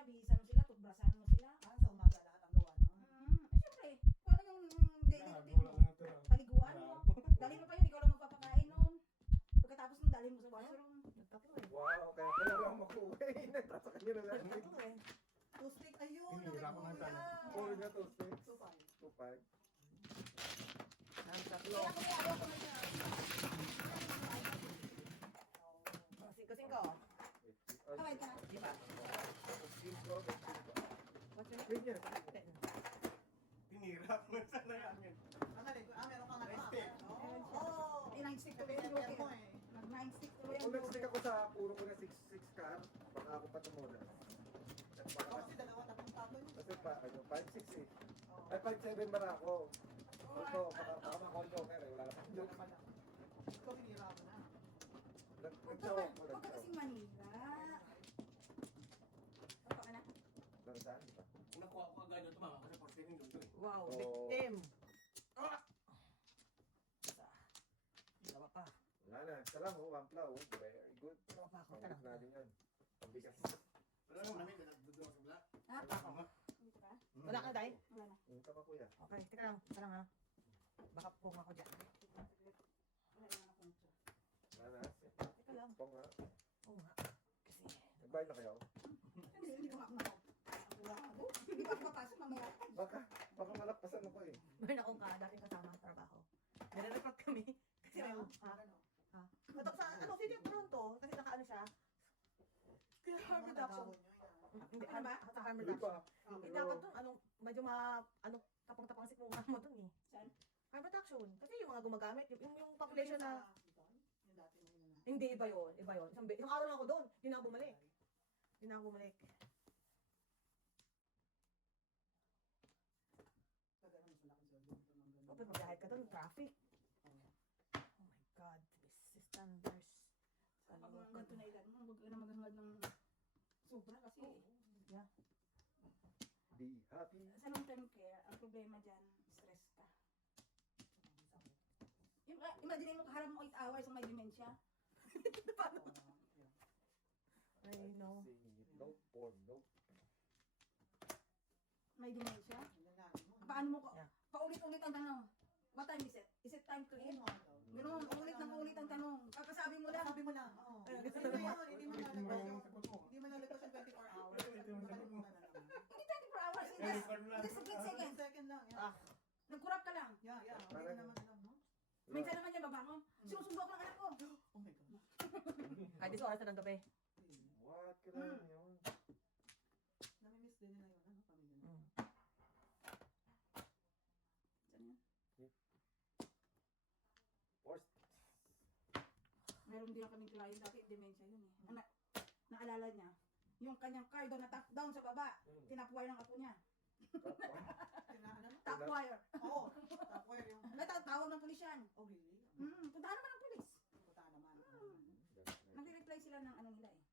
Nagbayad ka na? Di ba? What's your name? Ganyan. 10. Pinirap mo sana yan. Ang galing, meron kang ano. Stick. Oo. Eh, 9 stick tuloy ang Pinirap mo joker. eh. Nag 9 stick tuloy ang Kung joker. nag-stick ako sa puro ko na 6 car, baka ako pa tumuna. Ako kasi dalawa, tatlong tao yun. Kasi pa, 5-6 eh. Ay, 5-7 bara ako. Ito, baka makakall joker eh. Wala na pang Wala joker. pala. Ikaw hinirap mo na. Nag-show ako, Huwag ka kasing manira. Papa ka na? Nagdaan, di ba? Kung nakuha ko agad yung tumama kasi 14 yung doon. Wow, Oo. victim. Isa. Dalawa pa. Wala na. Isa lang, 1 plow. Very good. Dalawa pa ako. Pangit natin yan. Ang bigas. Wala naman namin, nagdudulong sa bla. Ha? Ako. Dito ka? Wala ka, Day? Wala na. Yung tama kuya. Okay, teka lang. Teka lang ha. Baka pong ako dyan. Wala na akong ito. Wala na. Teka lang. Pong nga. Oo nga. Kasi, Nagbayad na kayo? Hindi ko ako. Hindi pa ako papasok mamaya. Baka malakpasan ako eh. meron akong dating kasama sa trabaho. Nire-report kami. Kasi may, ha? Matok sa, ano, City of Toronto. Kasi naka-ano siya. Kaya harm reduction. Hindi, Ano ba? Sa harm Hindi reduction. pa. Eh, dapat dun, anong, medyo tapang-tapang si mukha mo dun eh. Saan? Harm reduction. Kasi yung mga gumagamit, yung population na, Yung dati mo yun na. hindi, iba yun, iba yun. Isang araw lang ako doon, yun na ako bumalik. Yun na ako bumalik. Kagano mas malaking sweldo dito ng ganun. O, pero pagdahil ka doon, traffic. Oh my God, Mrs. Sanders. Pag mga ganito na edad mo, huwag ka na maghangad ng sobra kasi Yeah. Be happy. sa long-term care, ang problema dyan, stress ka. Imagine mo kaharap mo 8 hours ang may dementia. I know. See, no porn, no. May dementia. Lalaki mo. Paano mo Yeah. paulit-ulit ang tanong? What time is it? Is it time to eat? Ganun, ulit ng ulit ang tanong. Kakasabi mo lang. Sabi mo na. Oo. Hindi mo yun, hindi mo nalagpas yung 24 hours. Nakalimutan na naman. Hindi 24 hours. Just a split second. Second lang. Yeah. Nagkurap ka lang. Yeah. Okay na naman lang, no? Minsan naman yan babangon. Sinusundo ako ng anak ko. Oh my God. Kahit iso oras na ng gabi. What? Kailangan yun. Namimiss din nila yun, ano, pamilya nila. Saan yan? Forced. Meron din kaming client dati, dementia yun eh. Naalala niya, yung kanyang car doon na top down sa baba, tinapwire ng apo niya. Ano? Top wire. Oo. Tapos yung... Natatawag ng pulis yan. Oh, really? Puntahan naman ng pulis. Puta naman. Nagre-reply sila ng ano nila eh.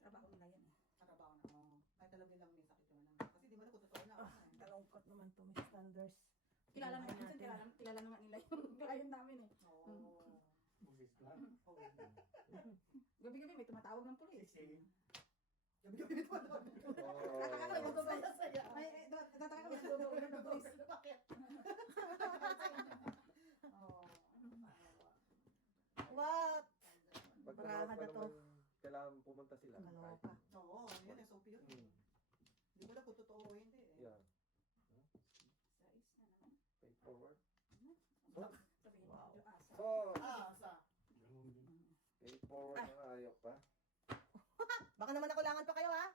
Trabaho nila yan eh. Trabaho na. Oo. Ay talaga lang may sakit yun. Kasi di ba na kung totoo na. Talongkot naman to, Mrs. Sanders. Kilala na Buhay minsan, natin. kilala na nga nila yung client namin eh. Oo. Busis ka. Gabi-gabi may tumatawag ng pulis. Gabi-gabi nito na. Tataka kami, Saya-saya. tataka kami, nagdodoogan ng pulis. Bakit? What? Pag Barahan tumawag pa na to. naman, kailangan pumunta sila. Kaloka. Oo, yun SOP yun. Hmm. Hindi ko lang kung totoo o hindi eh. Yeah. Sais na naman. Pay forward. Sabihin mo, Wow. yung asa. So, Sa? pay forward na ayaw pa. Baka naman nakulangan pa kayo ha?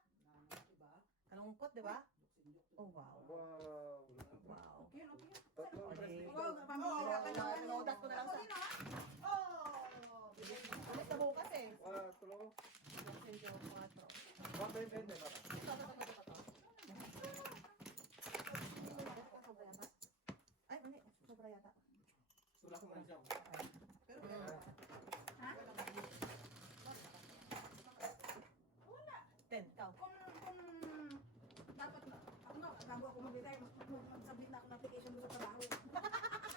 Diba? Kalungkot, di ba? Luksin-luk. Oh, wow. Wow. Wow. Okay yun, okay yun. Tatlong Okay. president. Wow, pamilya ka naman. Pinutas ko na lang sa... Oh! Bigay mo. Ulit na bukas eh. 4. Silvio 4. Bakit hindi ba? Sobra yata. Ay, mali. Sobra yata. Sula ko na siya. Pero Ha? 10, ikaw. Kung dapat na, ako nga, bago ako mag-retire, mag-submit na ako ng application doon sa trabaho.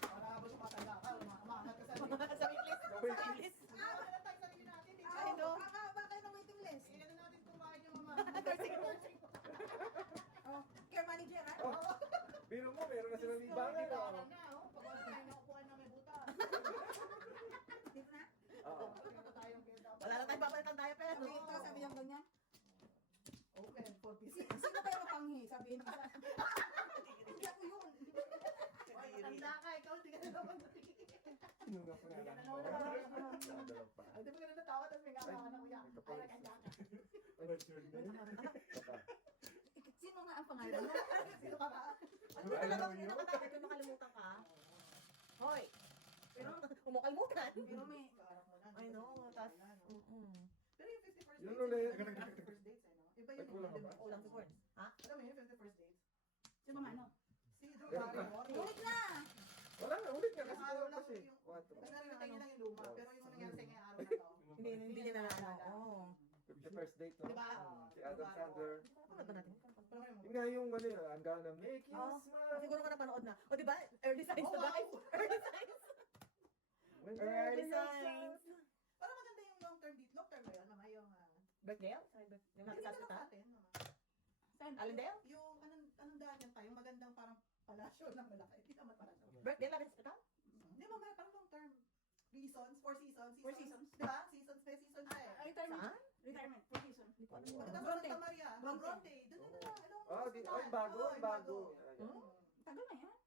para habang sumatanda ka, umaangat ka sa Sa waitlist. Sa waitlist. Wala tayo sarili natin. Di ba? Ay, no. Baka kayo ng waiting list. Hindi na natin kumain yung mga... Oh, care manager, ha? Biro mo, meron na silang libangan. Wala na, oh. Pag wala tayo nakukuha na may butas. Dito na. Oo. Ito tayong kaya Wala na tayong papalitan tayo pero. Sabi niya ganyan. open for business. Sino kayo mapanghi? Sabihin ko. Hindi ako yun. Matanda ka, ikaw hindi ka na naman. Sino nga pa nga lang. Dalawa pa. Hindi mo ka na natawa, tapos may kakaka na kuya. Ay, naganda ka. What's your name? Sino nga ang pangalan mo? Sino ka ba? Ano I talaga know you. nakakatakot na makalimutan ka? Hoy! Pero, Umukalimutan. pero may, I know, tas, Pero yung 51st Yun dates, ulit. yung 51st dates, eh, no? Iba yun, Nagkulang ka di ba? ba? Ulang before. Ha? Alam mo yun, 51st dates? sino mano? Si Drew Barrymore. Ulit na! Wala na, ulit nga kasi Yung araw kulang lang kasi. yung- One, two. Nalilimutan niya lang yung luma, pero yung nangyari sa inyo yung araw na to. Hindi niya na oo. 51st date, no? Di ba? Si Adam Sandler. Ano ba natin? Panoorin mo. Yun nga yung ano yun, I'm gonna make you Oh, smile. siguro ka napanood na. O diba? Early signs Oh, na guys. wow! Early signs. When Early I signs. Parang maganda yung long term date. Long term ba yun, mama? Yung, Birthday? Yung hindi nakasal na ka? natin, mama. Saan? Allendale? Yung, anong daan yan tayo? Magandang parang palasyo ng malaki. Hindi naman palasyo. Birthday lang sa ka? Hindi, mama, parang long term. Reasons, 4 seasons. Four seasons. Di ba? Seasons, may season siya eh. Retirement. Saan? Retirement. For season. Hindi ko alam. Maganda sa Bronte. Santa Maria. Bronte. Bronte. Doon na lang. Anong Oh, di, hospital? ay, bago, Oo, ay, yung bago. Yeah, yeah. Tagal na yan.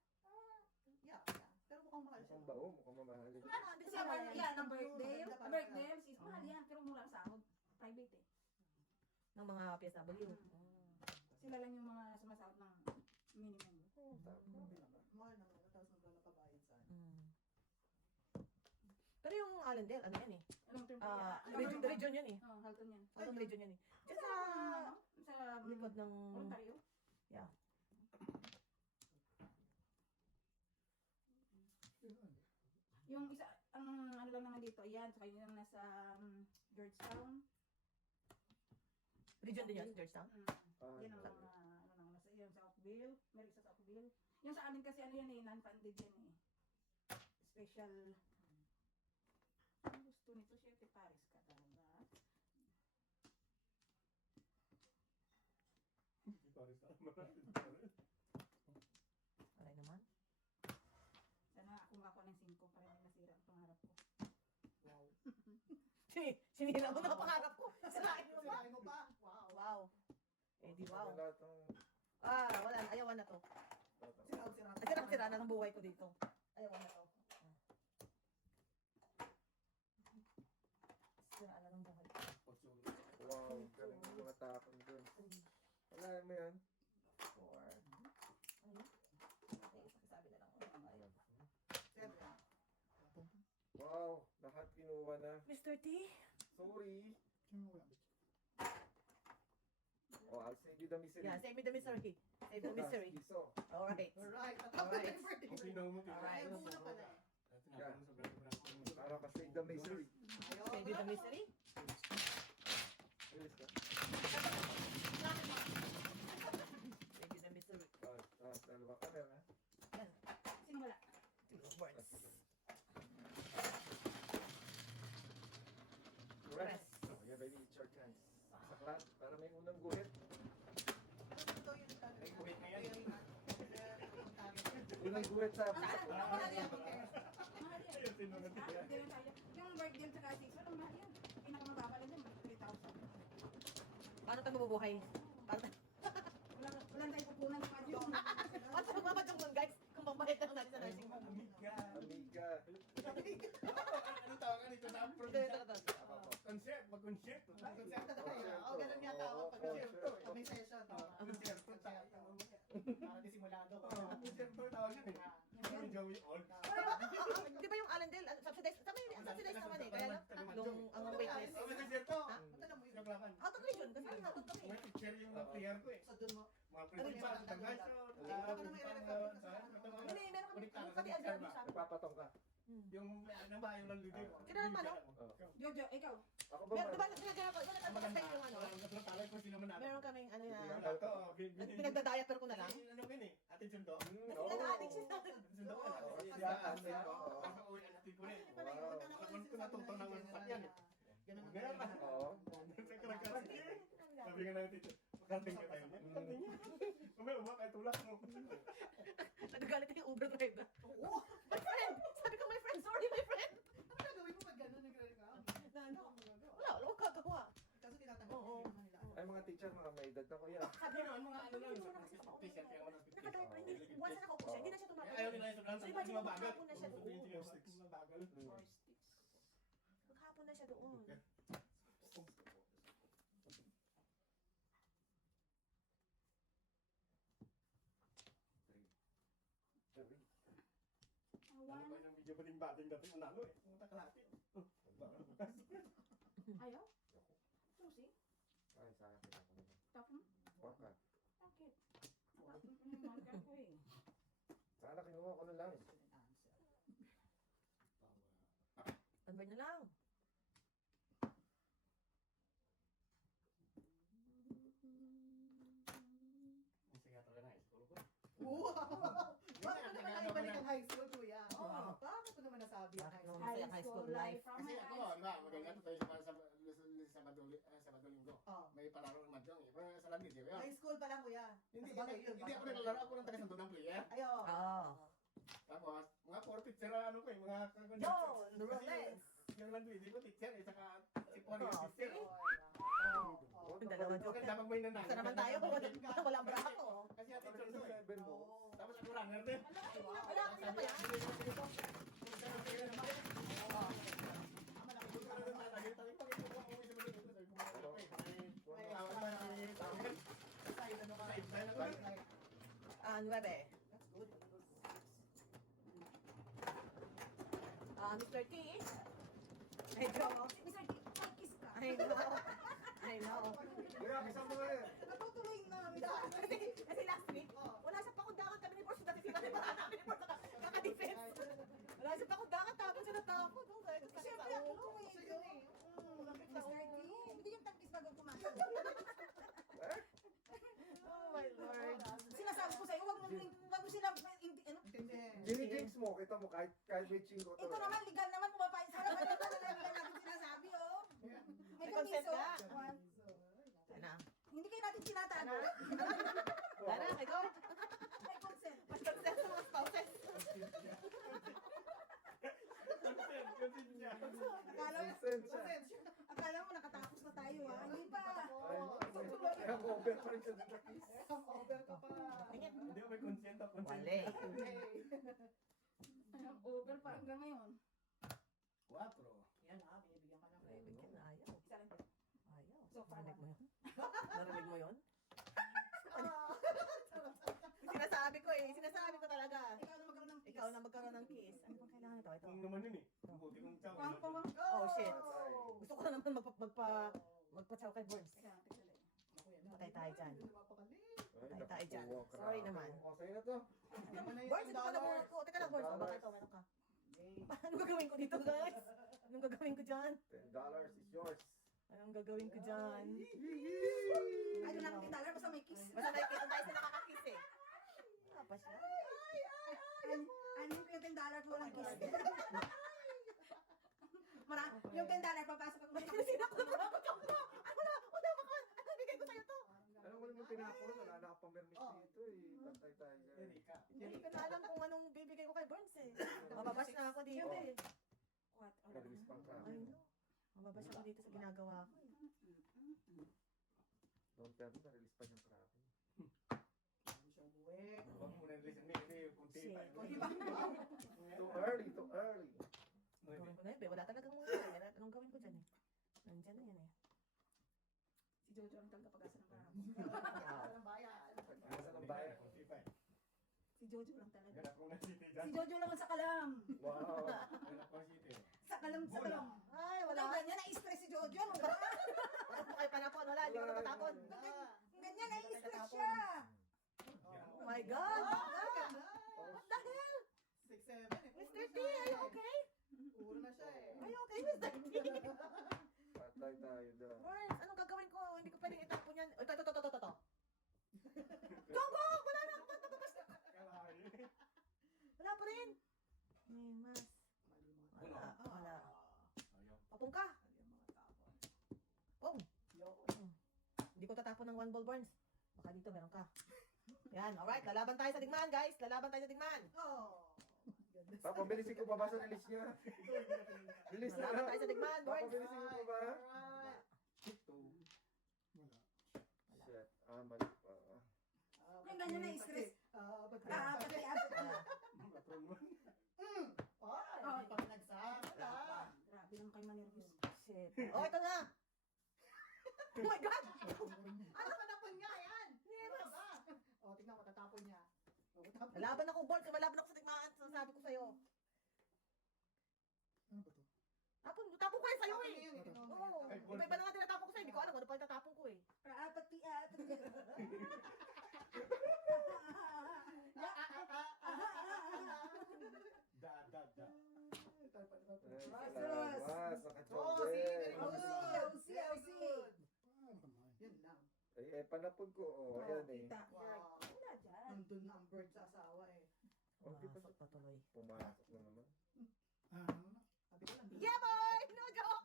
Yeah, yeah. Pero mukhang mahal siya. Mukhang bao, mukhang mamahalin. Kasi ang yan, ang birthday, Maganda ang para birthday, season, mahal yan, pero mura ang sahod. Private eh. Ng mga PSW. Sila lang yung mga sumasahod ng minimum. Mahal naman. Tapos magpapabayad sa akin. Pero yung Allendale, ano yan eh? Anong term? Region yan eh. Oh, Halton yan. Anong region yan eh? Diyan sa Sa likod ng... Ontario. Yeah. Yung isa, ang ano lang naman dito, yan, saka yung nasa Georgetown. Region din yan, Georgetown? Ah, Yan ang mga, ano nang nasa, yan sa Oakville, meron isa sa Oakville. Yung sa amin kasi ano yan eh, non-funded yan eh. Special, ang gusto nito, syempre Paris ka talaga. Alay naman. Sana ako makakuha ng 5 para may masira ang pangarap ko. Sinira mo na ang pangarap ko. Sirain mo ba? Sirain mo pa? Wow. Wow. Eh di wow. Lahat ng... Wala. Ayawan na to. Sira. Sira na ng buhay ko dito. Ayawan na to. Sira na ng buhay ko. Wow, galing yung mga tapon dun. Wala mo yan. 4. Ano? Eh, sabi na lang ako. Ayaw. Wow, lahat kinuha na. Mr. T? Sorry. Oh, I'll save you the misery. Yeah, save me the misery. Save the misery. Piso. Alright. Alright. Alright. Ay, muna pala eh. Para pa-save the misery. Save me the misery? Bilis ka. Save me the misery. Dalawa ka na. Yan. Sino wala? Words. Rest. Yeah, baby, it's your chance. Saklat, para may unang guhit. Ito yung May kuwit na yan. Unang guhit sa... Mahal yan. Hindi rin tayo. Yung birthday sa season, ang mahal yan. Pinakamababa lang yan, 3,000. Paano tayo mabubuhay? Paano tayo? Walang tayo pupunan sa kadyo. Paano tayo magmamadjong nun, guys? Kung pambayad lang natin sa nursing home. Amiga. Ano tawagan ito sa Ito, ito, ito. Concert, mag-concert. Oh, ganun nga tawag pag may session. Concert, Para disimulado. concert tawag yan eh. Yung Joey Old. Di ba yung Allendale, subsidized naman eh. Kaya lang, ang waitlist. Oh, may concert to. Ha? Punta na mo yun. Kaplakan. Out of region, kasi nga out of region. May picture yung mga player ko eh. So doon mo. Mga principal sa Tagay. Hindi, meron kami, pati adyan mo sa amin. Nagpapatong ka. Yung nang bayo ng Ludo. Sino naman, no? Jojo, ikaw. Ako ba? Meron, diba, sinadya ko, wala kami sa yung ano. Meron kaming ano na, pinagda-diaper ko na lang. Ano yun eh? Atin sundo. Kasi nag-addict siya. Sundo ka na. Kasi uwi ang atin ko rin. Kung natuto ng masasat yan eh. Ganun Ganun na. Oo. Sa karakaran. Sabi nga natin dito. Makarating ka tayo niya. Makarating niya. Umay, umak ay tulak mo. Nagagalit yung Uber driver. Oo. My friend! Sabi ko, my friend, sorry, my friend! Ano gagawin mo pag gano'n nag-rally ka? Na ano? Wala akong gagawa. Kasi tinatanggap Oo. yung nila. Ay, mga teacher, mga may edad na ko yan. Sabi Ano, mga ano lang. Special kaya mo ng nakadiaper, hindi, once na nakaupo siya, hindi na siya tumapos. Ayaw nila yung sobrang So, imagine mo, mabagal. maghapon na siya doon. Mabagal. Maghapon na siya doon. Medyo bating-bating dati manalo eh. Pumunta kalahati. Ayaw? Susi? Ay, sa akin ako naman. Tapon? Baka. Bakit? Marka ko eh. Sana kinuha ko na lang. Convert na lang. Kasi nga talaga na school ko. Wow! Bakit mo naman naibalik ang high school, kuya? Oo. Bakit mo naman nasabi ang high school? Masaya ang high school life. from Kasi my ako, high di ba, magaling ako tayo sa Sabado Linggo. Oh. May palaro naman dyan eh. Pero sa langit, di ba? High school pa lang, kuya. Hindi, Mas bagay yun, hindi ako basta- naglalaro. Ako lang taga-sando ng player. Ayo. Oo. Tapos, mga core teacher ang ano ko eh, mga kaganda. Yo, Rolex. Yung landlady ko teacher eh, saka si Paul yung Oh, teacher. Yung dalawa Huwag joke. ka dapat may nanay. Basta naman tayo kung walang braso. Kasi ang teacher ko eh. Seven mo. Tapos ako runner din. Wala, hindi pa yan. Ah, 9. Mr. T. Medyo. Mr. T, may kiss ka. I know. I know. Kuya, kasama mo eh. Natutuloy na. Kasi last week, wala sa pakundangan kami ni Borso. Dati sinabi pa namin ni Borso kaka-defense. Wala sa pakundangan, tapos siya natakot. Siyempre ako tuloy. Mr. T, hindi yung tagkis bago pumasok. Oh my Lord. Sinasabi ko sa'yo, wag mo sila, ano? Ginijinx mo, kita mo kahit may chingo to. Ito naman, legal naman, pumapayos ka naman. Ito na lang natin sinasabi, oh. May consent permiso. ka? One. Sana. Hindi kayo natin tinatago. Sana, ikaw. May consent. Mas consent sa mga spouses. Akala mo nakatapos na tayo, ha? Hindi pa. Kaya over pa rin siya sa kiss. Over ka pa. Hindi ko may consent ako. Wale. Over pa hanggang ngayon. 4. Yan, ha? Binibigyan ka ng Bigyan na ayaw. Isa lang. Ayaw. So far, Narinig mo yun? Narinig mo yun? Sinasabi ko eh. Sinasabi ko talaga. Ikaw na magkaroon ng kiss. Ikaw na magkaroon ng kiss. Ano bang kailangan ito? Ito. Kung naman yun eh. Buti kong chow. Pang, pang, pang. Oh, shit. Gusto ko na naman magpa-chow kay Burns. Teka, teka lang. Patay tayo dyan. Ay, tayo dyan. nakukuha ka Sorry na. naman. O, sa'yo na to. Burns, ito ka na muna ko. Teka lang, Burns. Baka ito, meron ka. Anong gagawin ko dito, guys? Anong gagawin ko dyan? $10 is yours. Anong gagawin ko dyan? Ay, doon natin $10 basta may kiss. Basta nakikita tayo sa nakakakiss eh. Wala pa siya. Ano yung $10 mo lang kiss? Yung $10 papasok ako. Sinak ko na ako. Wala baka. Ano bigay ko sa'yo to? Ano mo naman tinapon? Wala na ka pang permis dito eh. Bantay tayo dyan. Erika. Hindi ko na alam kung anong bibigay ko kay Burns eh. Mababash na ako dito eh. What? Mabilis pang ka. Ay no. Mababash ako dito sa ginagawa ko eh. Noon pero na-release pa niyang crappy. Huwag mo na-release ang hindi. Kunti pa. Too early, too early. Gawin ko na yun. Wala talagang mga yan. Anong gawin ko dyan eh? Nandyan na yan eh. Si Jojo ang tagapag-asa ng karamo. Walang bayan. Nasa ng bayan. Kunti pa eh. Si Jojo lang talaga. Ganap kong na-city dyan. Si Jojo lang ang sa kalam. Wow. Ganap kong city. Sa kalam, sa kalam. Ay, Wala wala. ganyan, na-stress si Jojo. Ano ba? Wala po kayo panapon. Wala, hindi ko na matapon. Ganyan, na-stress siya. Oh my God! What the hell? 6'7". Mr. T, are you okay? Puro na siya eh. Are you okay, Mr. T? Patay tayo doon. Burns, anong gagawin ko? Hindi ko pwedeng itapon yan. Ito. Jongko! Wala na ako. Magpapapas na. Wala pa rin. Mas. Wala. Papong ka. Pong. Hindi ko tatapon ng 1 ball, Burns. Baka dito meron ka. Yan, alright. Lalaban tayo sa digmaan, guys. Lalaban tayo sa digmaan. Oh. Papabilisin ko pa ba sa release niya? Release na Lalaban lang. tayo sa digmaan, Burns. Papabilisin ko pa ba? Alright. Shit. Mali pa. Yung ganyan na-stress. Pati. Pati. Hindi pa nagsakta. Grabe lang kayo manervyos. Shit. Oh, ito na. Oh my God! Ano patapon nga yan? Yes. Oh, tingnan mo, tatapon niya. Oh, tatapon. Lalaban ako, Burns. Lalaban ako sa digmaan. Sasabi ko sa'yo. sa'yo eh. Yun, ikaw mo Oo. yan. Iba-iba na nga tinatapon ko sa'yo. Hindi ko alam kung ano pa yung tatapon ko eh. Apat. Salamat, Oo, sige, nakachombe. very good. Very good. Yun lang. Eh, panapod ko. Oh, ayan eh. Kita. Wow. Wala dyan. Nandun na ang bird sa asawa eh. Okay pa Pumasok na tuloy. pumasok na naman. Sabi ko lang. Yeah boy! No joke!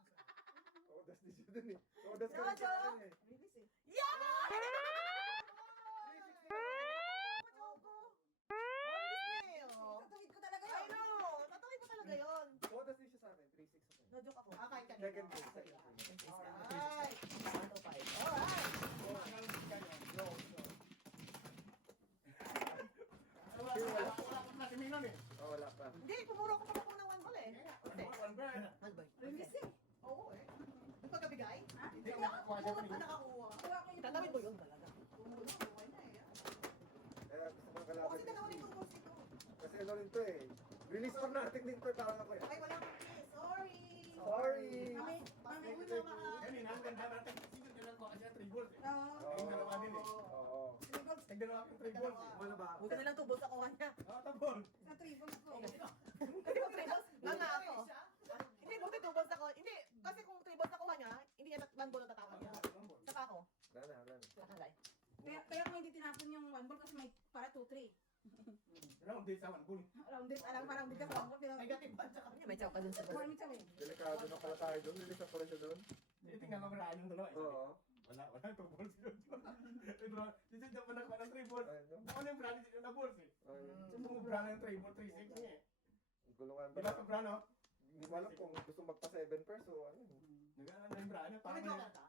Odas din siya dun eh. Odas ka rin Jojo! sa akin eh. Release eh. Yeah boy! Choco! Tatawid ko talaga I yun. know! Tatawid ko talaga yun. Odas din siya sa akin. 3-6 ako. No joke ako. Ah, kahit kanina. Second place, second place. Alright. 105. Alright! Oh, wala pa. Hindi, pumuro ko pa ng 1 ball eh. Hindi. Release eh. Oo eh. Di ba kabigay? Ha? Bakit pa nakakuha? Kuha ko yung Tatawid mo yun talaga. Tumulong, buhay na eh. Kaya gusto mga Oo, kalaban. kasi dalawa rin tungkol ito. Kasi ano rin to eh. Release pa natin din to. Parang ako eh. Ay, wala kang kiss. Sorry. Sorry. Mami, Mami, mami. una maka... Oo. Oo. Wala ba? Buti na lang tubos ako kanya. Sa tribbles ko. Hindi mo tribos. Nga ako. Hindi, buti tubos ako. Hindi, kasi kung tribos ako kanya, hindi niya 1 ball ang tatapon niya. Saka ako. Wala na, wala na. Nakalay. Kaya kung hindi tinapon yung 1 ball kasi may para 2-3. Around this, alam parang hindi ka sa 1 ball. Pero Negative ba? Tsaka Hindi, may chow ka dun sa ball. morning sa win. Delikado na pala tayo doon. Release na pala siya doon. Oo. Ayun, no? Ayun. Gulungan ba na? Hindi ko alam kung gusto magpa 7 pairs o ano. Nag-joker ka?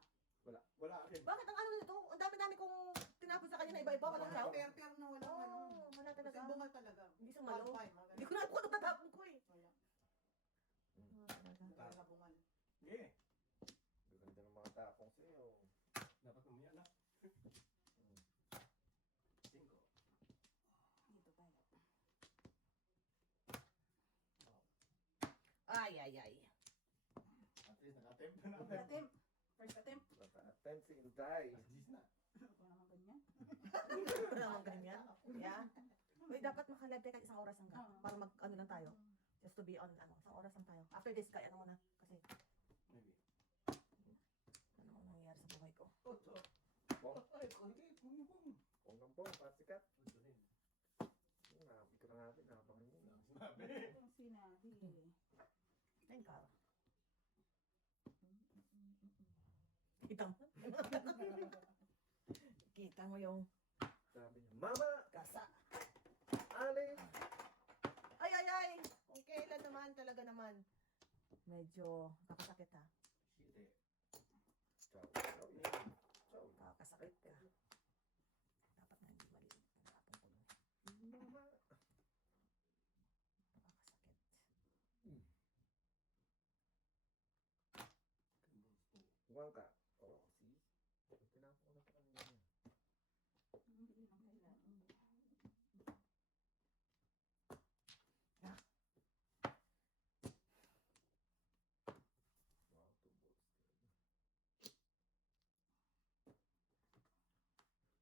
Bakit ang ano nito? Ang dami-dami kong tinapon sa kanya na iba-iba. Walang chow. Fair na walang ano. Oo, wala talaga. Kasi bungal talaga. Hindi sumalo. Qualify, mga Hindi ganun. ko na alam kung ano tatapon ko eh. Wala. Wala talaga. Wala na bungal. Gaganda ng mga tapong sa'yo. Dito tayo. Ay, ay, ay. Attempt. First attempt. Attempt si Inday. Ako naman ganyan. Wala akong ganyan. Yeah. Uy, dapat makalive tayo kahit isang oras hanggang. Oo. Para mag-ano lang tayo. Just to be on, ano, isang oras lang tayo. After this, kaya ano muna. Kasi, ano ang nangyayari sa buhay ko. Pong. Pong ng pong. Pasikat. Nabi ko na natin. Nabangan mo. Yung sinabi. Ayun ka. Kita mo? Kita mo yung Sabi niya, Mama! gasa. Ali! Ay, ay, ay! Kung kailan naman, talaga naman. Medyo kakasakit ha. Ciao. Ciao. Ciao. Kakasakit ka. Dapat na hindi mali. Natapon ko lang. Mama! Nakakasakit. Huwag ka. Oo, see? Tinapon ko na pa kanina. Wow, 2 balls.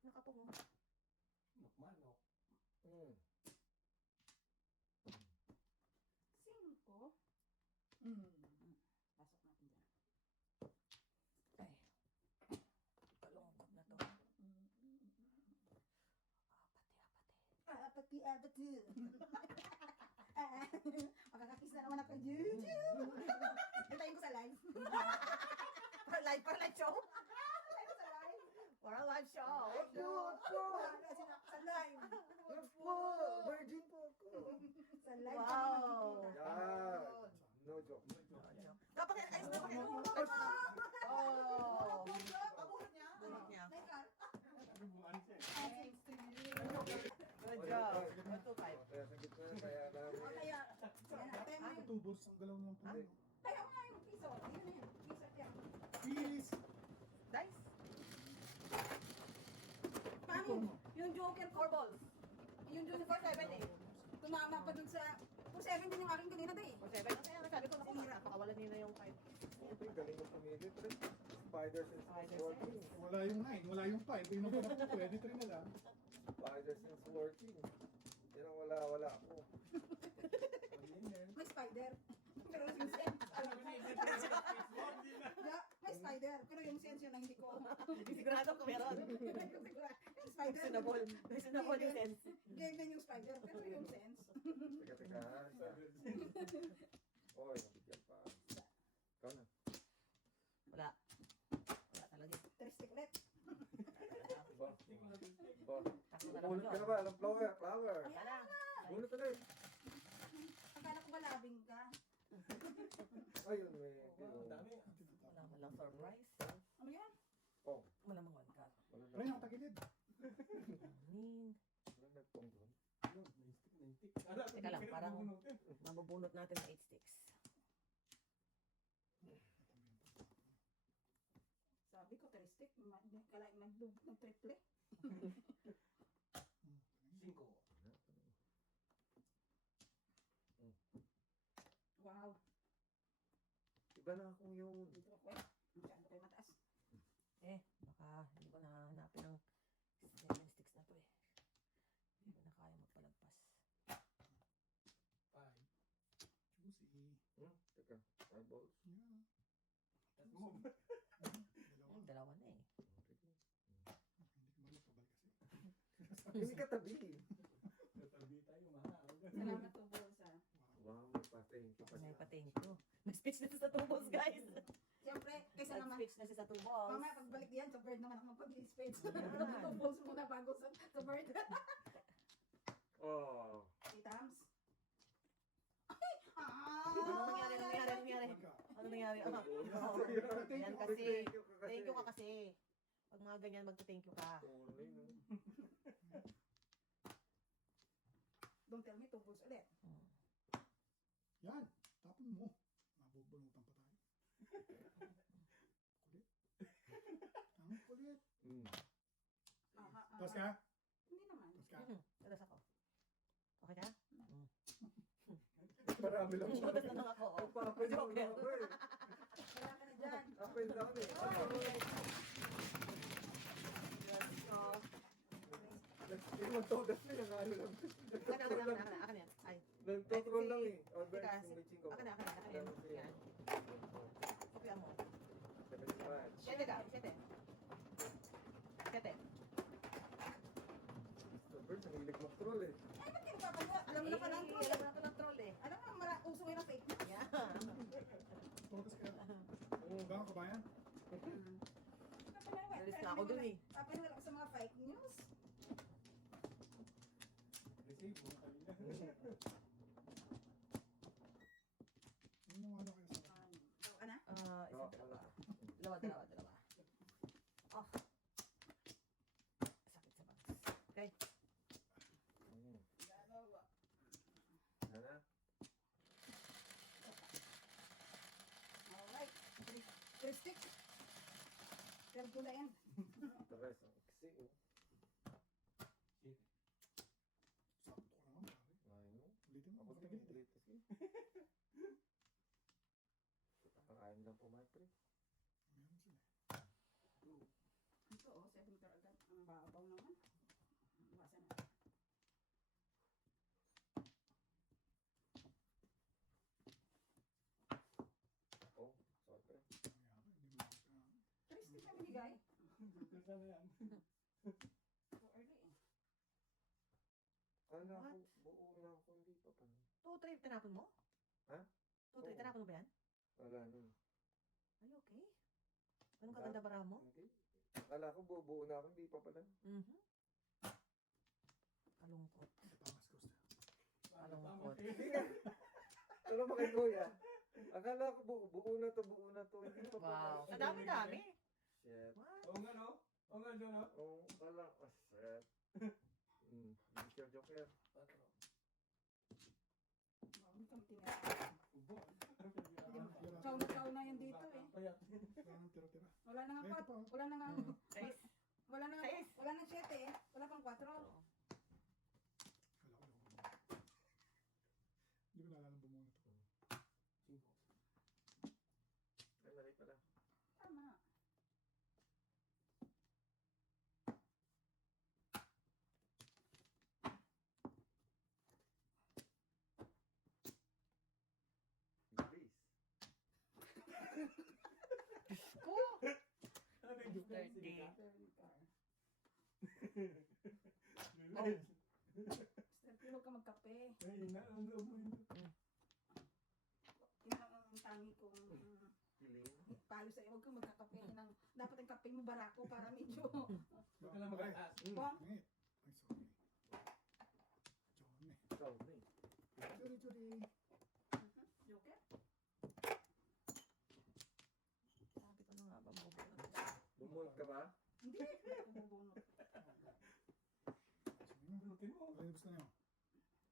Nakapungo. Hmm. Sing ko. Pasok natin dyan. Ay. Kalungkot na to. Apati. Makakakis na naman ako. Juju. Hintayin ko sa live. Para live show? Hintayin ko sa live. For a live show. Kasi sa live. Po! Virgin po ako! Sa live. Wow. Yan! No joke. Dapat ayos na bakit? Oh. Pabulot niya? Bunot niya. May car. Good job. 125. Kaya sa gitna, kaya namin. O kaya, kaya natin mo yung... Tubos ang galaw niyang puno. Kaya mo nga yung piso. Yun na yun. Piso yan. Bilis! Dice. Paano? Yung joker ko. 4 balls. Yung joker 4, 7, 8. tumama pa dun sa... 7 din yung aking kanina day. O 7 na kaya nga sabi ko, naku, napakawalan nila yung 5. Ito yung galing ng pamilya. Pero spider sense is working. Wala yung 9, wala yung 5. Hindi mo pa na po, pwede 3 na lang. Spider sense working. Yan ang wala ako. May spider. Pero yung sense, alam ko. Yeah, may spider. Pero yung sense yun na hindi ko. Sigurado ko meron. Yung spider. Reasonable. Reasonable yung sense. Game din yung spider. Pero yung sense. Teka. Oy, nabigyan pa. Ikaw na. Wala. Wala talaga. Tristic ulit. Ba? Takbo na lang Ulit ka na yun. ba? Anong flower? Flower. Wala na. Ulit ulit. Akala ko ba labing ka? Ayun, may... Wala man lang surprise. Ano yan? Oh, Wala mang one cut. wala Pre, na. nakatagilid. Min. Wala nagpong doon. Teka lang, parang mabubunot natin ng 8 sticks. Sabi ko, tristic. Kalaing nag-triple. Wow. Iba na akong yung... Dito ako eh. Masyado kayo mataas. Baka hindi ko nahanapin ng 7 sticks na to eh. Hindi ko na kaya magpalagpas. Juicy. Teka, eyeballs. Yeah. Dalawa na eh. Hindi ko pabalik kasi. Hindi ka tabi. Salamat po, Bolsa. Wow, may pa-thank you pa May siya. pa-thank you. May speech na sa tubos, guys. Siyempre, kaysa May naman. speech na sa tubos. Mamaya pagbalik diyan, sa bird naman ako magpag-speech. Yan. Tubos muna bago sa bird. Oh. Itams. Ano nangyari? Ano nangyari? Ano nangyari? Ano nangyari? Ano? Yan kasi. Thank you ka kasi. Pag mga ganyan, magta-thank you ka. Don't tell me tubos ulit. Yan. Tapon mo. Mabubunutan pa tayo. Kulit. Ang kulit. Tapos ka? Hindi naman. Tapos ka? Tadas ako. Okay ka? Marami lang siya. Tadas na lang ako. Nagpa-up and down ako eh. Wala ka na dyan. Up and down eh. Yung magtodas na yung ano lang. Akan yan. Ay. Nagtotrol lang eh. Or Teka, best yung bitching ko. akan yan. Yan. Kopya mo. 75. Sete ka. Sete. Sete. Mr. Bird, ang hilig mag-troll eh. Ay, ba't kayo papagawa? Alam mo na pala ang troll. Alam mo na palang troll eh. Alam mo, uso ngayon ang fake news. Yan. Todas ka. Oo, ba kabayan? Alis na ako dun eh. Papaniwala ko sa mga fake news. Ano kayo sa Ano? Isang dalawa. Dalawa. Oh. Sakit sa bangs. Okay. Sana? Alright. Tristic. Pero gula yan. The rest ang iksi oh. sakto ko naman, pare. Ay no. Ulitin mo, Ako din makatagilid. ulit kasi. Pakain lang po my pre. Meron sila. Ito oh, 7 meter agad. Ang babaw naman. Iwasan na. Oh, sorry pre. Hindi mo ako sa... Tristic na binigay. Sana yan. So early eh. Kala What? ko buo na ako hindi pa pa. 2-3 tinapon mo? Ha? 2-3 Oo. tinapon mo ba yan? Wala nun. Are you okay? Ganun kaganda bara mo? Hindi. Kala ko buo na ako hindi pa pala. Mhm. Kalungkot. Kalungkot. Hindi nga. Alam mo kay kuya. Akala ko buo na to. Hindi pa pala. Wow. Sa dami-dami. Shit. What? Oo nga no? Oo nga no? Oh, kala ko. Shit. Joker. Bakit kami tinatawag? Chow na yan dito eh. Parang tira-tira. Wala na nga Ito pot. pa. Wala na nga. Guys, Wala na nga. Sais. Wala na 7 eh. Wala pang 4. Kala ko lang. Hindi ko na 30. Siyempre, huwag ka magkape. Ay, na, ang loob mo yun. Yun ang tangi kong payo sa'yo. Huwag kang magkakape. Dapat ang kape mo barako para medyo... Baka lang magkataas. Bong, Ngit. Ay, sorry. Sorry, sorry. Joker? Sabi ko na nga ba, Bumulot ka ba? Hindi. Ako bubunot. Bunutin mo. Ano gusto niyo?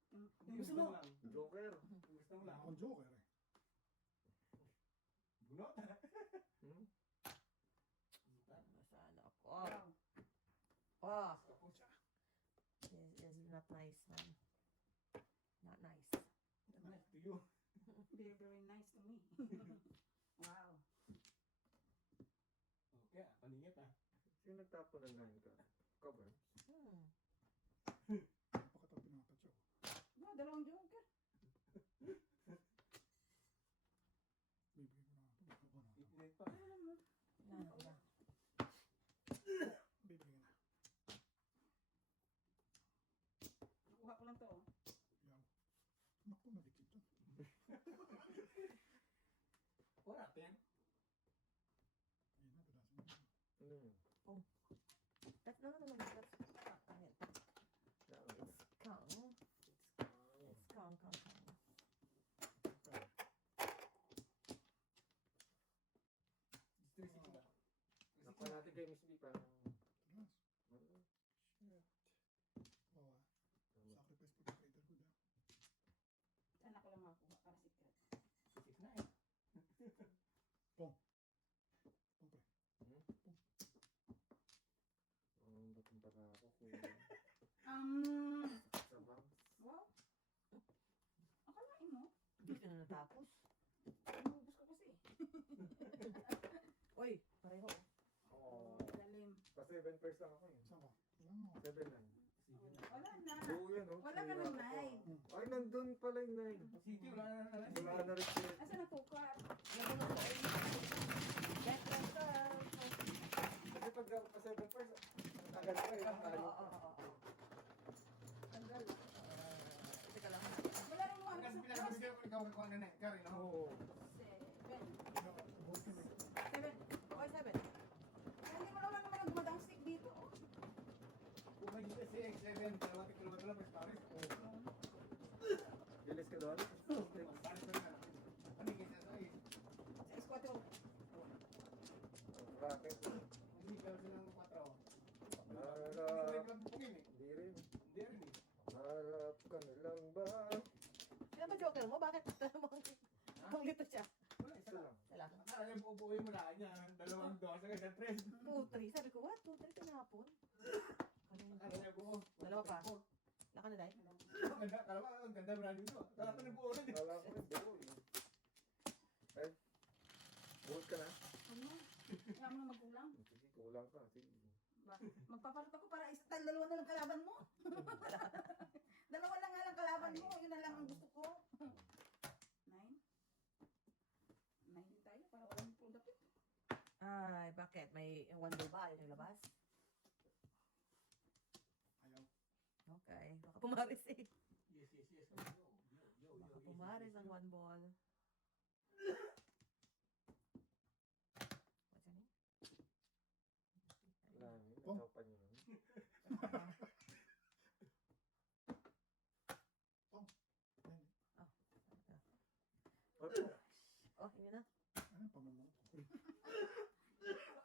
Yung gusto mo. lang. Joker. Yung gusto mo lang. Akong joker eh. Bunot. Hmm? Masala ako. Wow. Oh, Tapos siya. this is not nice, man. Not nice. Nice to you. Very, very nice to me. Wow. Okay, paningit ah. Sino nagtapon ng 9 ka? Cover? Napakatang pinapatsaw. No, dalawang joker. Bibigyan ko na. Ako na. Itinit pa. Wala na. Bibigyan na. Nakuha ko lang to. Oh. Yaw. Naku, nadikit to. Wala, 10. Ayun na, tulas mo. That's no, no, no, that's Kang. It's Kang, Kang, Kang. It's 360 ba? Nakuha natin kay Miss B parang... Tulas. Shit. Wow ah. Sacrifice for the greater good ah. Sana ko lang makakuha para secret. 6-9. Pong. Pong pre. Ang batong para ako kung... Sabang. Wow. Akalain mo? Hindi ka na natapos. Inubos ko kasi. Uy, pareho. Oh. Lalim. Pa 7 first lang ako eh. Saan ka? Wala mo. 7 lang. Wala na. Oo yan oh. Wala ka ng 9. Ay, nandun pala yung 9. City, wala na. Wala na rin siya. Asa na tukar? Get Kasi pag pa 7 first, tagal pa eh. Tayo. Tanggal. Teka lang. Wala rin mo ano Kasi sa pinakabigyan ko ikaw kung ano na, Karen, no? Oo. 7. Bolt ka na. 7. Okay, 7. Ay, hindi mo naman naman gumadang stick dito. Oh. Kung may dito si X7, 2 kilometro lang, mas pares. Bilis ka doon? Mas pares pa rin. Paningit siya sa is. Sa S4. Racket. Hindi ka sila ng 4. Harap. Hindi ka pupungin eh. Hindi rin. Hindi rin eh. Harap ka na lang ba? Kaya ba joker mo? Bakit ang lito siya? Wala, isa Isa lang. lang. Wala. Akala yung bubuuin mo lang niya. 2 dosa ka sa 3. 2-3. Sabi ko, what? 2-3 tinapon? Akala niya buo. Dalawa pa. Laka na dahil? Ganda, kala ko, ang ganda brand dito. Kala ko nagbuo rin eh. Kala ko rin buo eh. Ay, buhol ka na? Ano? Kaya mo na magkulang. Sige, kulang ka. Sige. Magpapalit ako para dalawa na lang kalaban mo. Dalawa lang nga lang kalaban mo. Yun na lang ang gusto ko. 9. 9 din tayo para walang product ito. Ay, bakit? May wonder ba yung naglabas? Ayaw. Okay. Baka pumaris eh. Yes, yes, yes. Baka pumaris ang one ball. What's your name? Wala na. Oh. Natapan niyo nun. Ayun. Oh, yun na. Ano yung pamamaw ko? Susundan ba?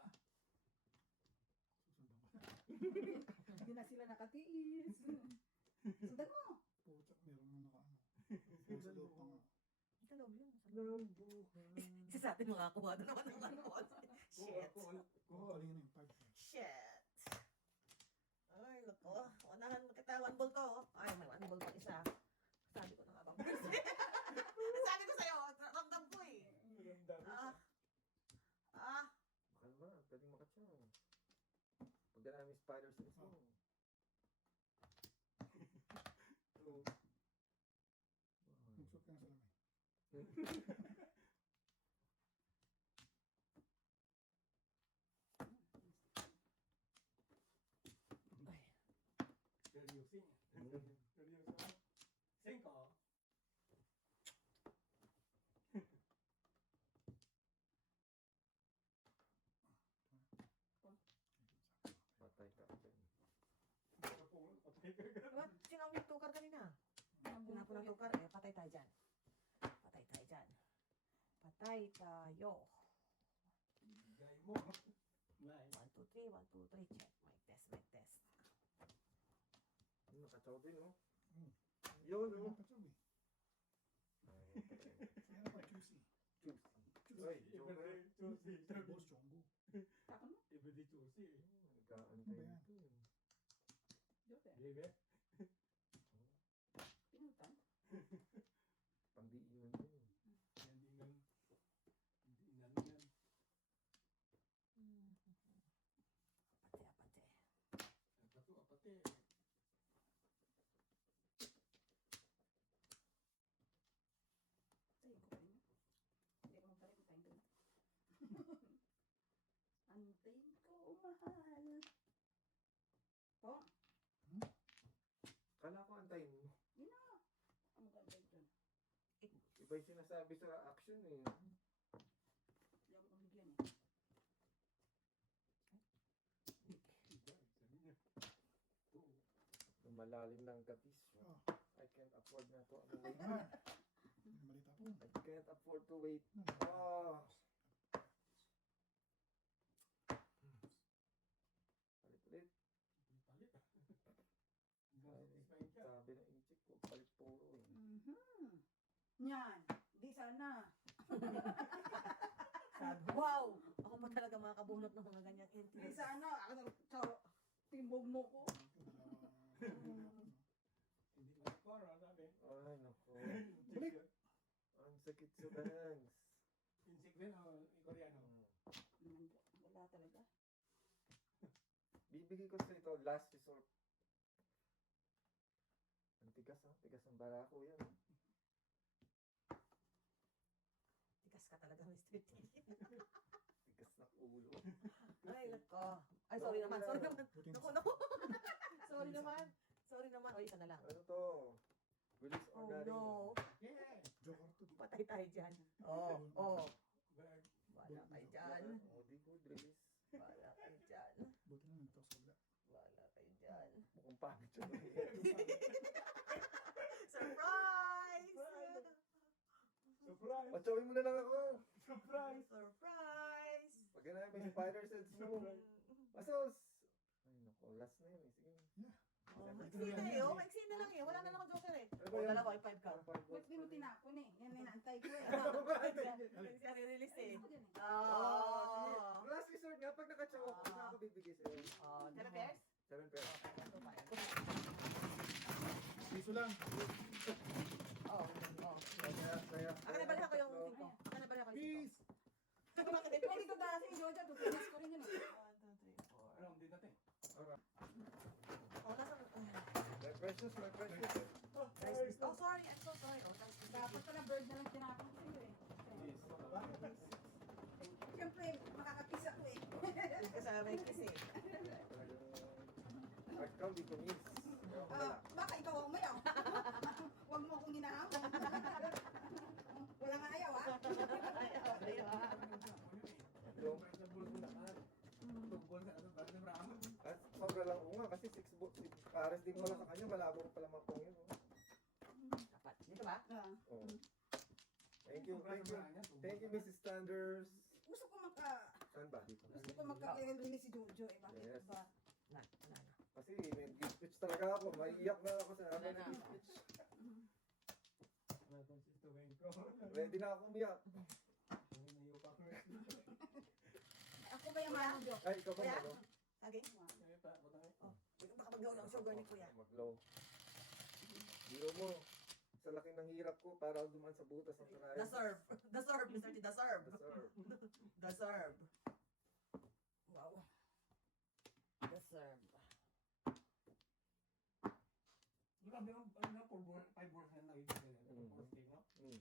Hindi na sila nakatiis. Sundan mo. Putak, meron na nakaano. Sa loob pa nga. Sa loob yun. Ng buhay. Isa sa atin makakuha na naman ng one ball. Shit. Oo, kanina yung 5. Shit. Ay, loko. Unahan kita, one ball to. Ay, may one ball pa isa. Sabi ko na nga ba? Sabi ko sa'yo, ramdam ko eh. Ah. Kalma, pwedeng makatsaw. Pag dala namin spiders mismo. Nagsuot ka na sa lamay. juicy. Mm. Seryoso. 5. Patay ka dyan. Patay ka agad. What? Sinabi yung tukar kanina. Tinapon ng tukar. Eh, patay tayo dyan. Patay tayo dyan. Patay tayo. Gay mo. Nice. 1, 2, 3, 1, 2, 3. Check. Mic test. Nakatsaw din, no? Mm. Yun, Ano no? pa sabi? Ay, Kaya pa juicy. Ay, Everyday juicy. Boss Chongo. Tapon mo? Everyday juicy. nagkaantay Ano ba yan? nito. Joke. Baby. Pinutan. Pandiinan din. Yan din yan. Hindi na yan. Apate. Apate. Ay, ko rin. Hindi ko magpalit. Tayo doon. Antayin ko, mahal. Po? Kala ko antayin mo. Yun na. Ang maganda doon. Iba yung sinasabi sa action eh. Hindi ako mabigyan eh. Yung malalim ng katis. Oh. I can't afford na to. Ah. Malita po. I can't afford to wait. Ano? Oh. Palit-palit. Palit. Ay, sabi ng inchik ko, palit puro eh. Yan. Di sana. Wow! Ako pa talaga makakabunot ng mga ganyan Di interest. sana. Ako na sa timbog mo ko. Hindi na para, sabi. Ay, nako. Balik. Ang sakit sa bangs. Insik din o koreano. Wala talaga. Bibigay ko sa ito, last resort. Ang tigas ha, tigas ng barako yan. Tigas ka talaga, Mr. T. Tigas ng ulo. Ay, nako. Ay, sorry naman. Sorry naman. Putin. Naku. Sorry naman. Sorry naman. O, isa na lang. Ano to? Release Oh, order. no. Yeah. Joker to. Patay tayo dyan. Oh, oh. Bag. Wala kayo dyan. Oh, di good release. Wala kayo dyan. Buti naman ito sa wala. Wala kayo dyan. Mukhang pangit siya. Surprise! Surprise. Patsawin mo na lang ako. Surprise. Surprise! Pag na may spider sense mo. Asos! Ay, nako, last na yun eh. Sige. Oh, maiksi na eh. Oh, maiksi na lang eh. Wala na lang akong joker eh. Ano ba Oh, yan? dalawa, yung 5 ka. Ba't di mo tinapon eh? Yan inaantay ko eh. Yung siya release eh. Ako din eh. Oh. Last resort nga, pag nakatsawa ko, na ako bibigay sa'yo. Oh, 7 pairs? 7 pesos. Piso lang. Oh, oh. Kaya. Akin na balik ako yung 5. Akin na balik ako yung 5. Peace. Pwede ko dahil si Jojo, tupilis ko rin yun eh. 1, 2, 3, 4. Alam din natin. Oh, nasa... My precious, my precious. Oh, sorry. I'm so sorry. Oh, thanks. Dapat pala bird na lang tinapon ko sa'yo eh. Siyempre, makakapisa ko eh. Kasama yung kiss eh. Ikaw dito, miss. Baka ikaw ang umayaw. Huwag mo akong hinahamon. Wala nga ayaw ah. Ayaw ah. At sobra lang ko nga kasi 6 pares din pala sa kanya, malabo ko pala mapong yun. Oh. Dapat. Dito ba? Oh. Thank you, thank you. Thank you, Mrs. Sanders. Gusto ko Saan ba? Dito. magka-release si Jojo eh. Bakit Yes. ba? Na. Kasi may gift speech talaga ako. Maiiyak na ako sa akin na gift speech. Ready na ako umiyak. Ako ba yung mahal Jo? Ay, ikaw ba Kuya? ano? Sige. Baka mag-gaw ng sugar ni Kuya. Mag-low. Biro mo. Sa laki ng hirap ko para dumaan sa butas ng sanayan. The serve. The serve, Mr. T. The serve. The serve. The serve. Wow. The serve. Grabe ang 5 words na nakikita. Mm.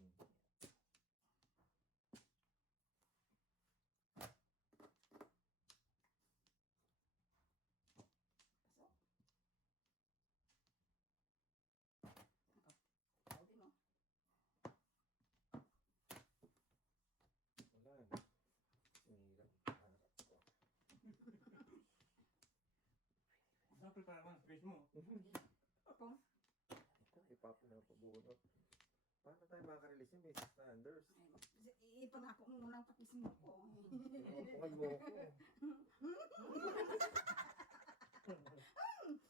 prepare ng space mo. Opo. Ipapabunot. Paano tayo makaka-release yung Mrs. Sanders? Ito na ako munang tapisin mo po.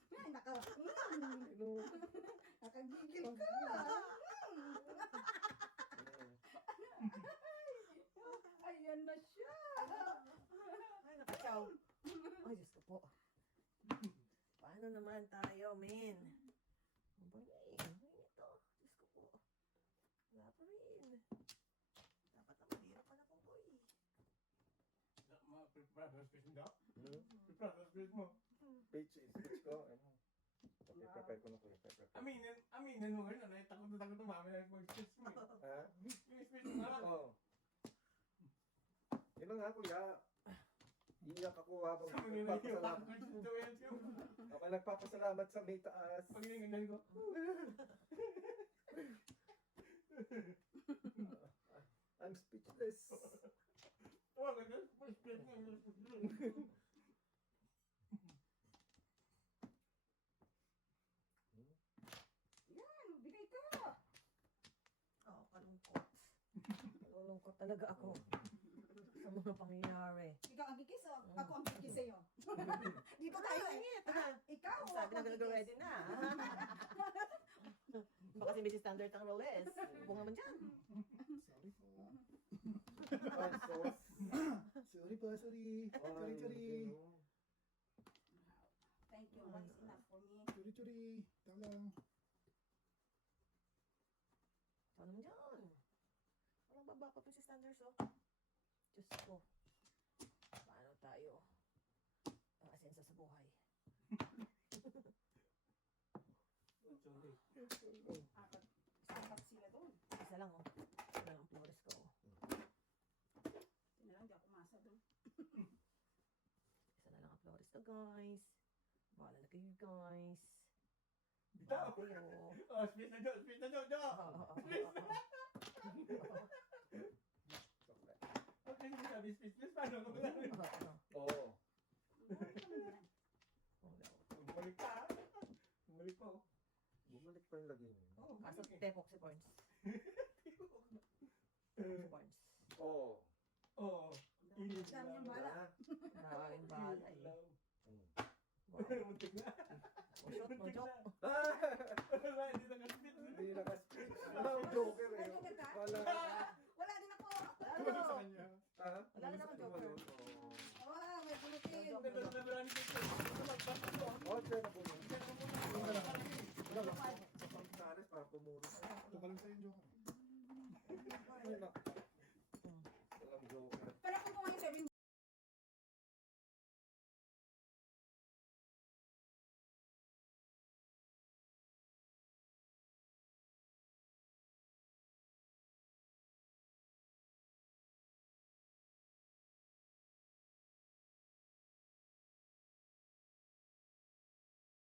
Tungan mo ako. Ay, Ano? nakagigil ka. Ayan na siya. Ay, nakasaw. Ay, Diyos ko po. Paano naman tayo, men? Ang bangay. Ay, ito. Diyos ko po. Wala pa rin. Dapat naman, hirap pa na po po eh. Ma-prepare ng space mo daw? Hmm? Prepare ng space mo. Page is ko. Ano? Okay, prepare ko na ko. Prepare. Aminin mo ngayon, ay takot na takot na mami na mag-space mo eh. Ha? Yung space mo nga. Oo. Yun na nga, kuya. Iiyak ako habang Sa mga nilagyan nagpapasalamat. ko, gawin ko. Habang nagpapasalamat sa may taas. Pag hiningan ko, I'm speechless. wag ka dyan, space mo. Yan, bigay ka. Oo, kalungkot. Kalungkot talaga ako sa mga pangyayari. Ikaw ang kikis o ako ang kikis sa'yo? Di ba tayo eh? Ingit, Ha? Ikaw o Sabi ako na ang kikis? ready na. Baka si Mrs. Standard ang roles. Bubong naman dyan. Sorry po. Ay, sos. Sorry po, sorry. Sorry, sorry. Thank you, one is enough for me. Sorry, sorry. Ito lang. Ikaw naman dyan. Walang babakot Mrs. Standard, oh. Diyos ko. Paano tayo? Asensa sa buhay. Apat sila doon. Isa lang, oh. Isa lang ang flores ko. Ito na lang, di ako masa doon. Isa na lang ang flores ko, guys. Bahala na kayo, guys. Bitaw! Kayo. Oh, space na dyan, space na dyan, dyan! Pag hindi sabi space, paano ko lang? Oo. Bumalik ka. Bumalik pa, oh. Bumalik pa yung lagay mo. Oh, Kaso bumalik eh. tepoxy points. Tepoxy points. Oo. Oo. Init Dami lang. yung bala. Maraming bala eh. Hmm. Wow. Muntik na. Oh, shot, no joke. Ah! Wala, hindi naka-spit. Hindi naka-speech. Wala akong joker eh. May joker ka? Wala. Wala din ako. Wala sa kanya. Ha? Wala na akong joker. Wow, may bulutin. Joker. Ganda na naman ang picture. Magbasto ko. Oo, siya na po. Ito lang. Sa pang-tares para pumuro. Ito ka lang sa'yo, Joker. Ay, naku.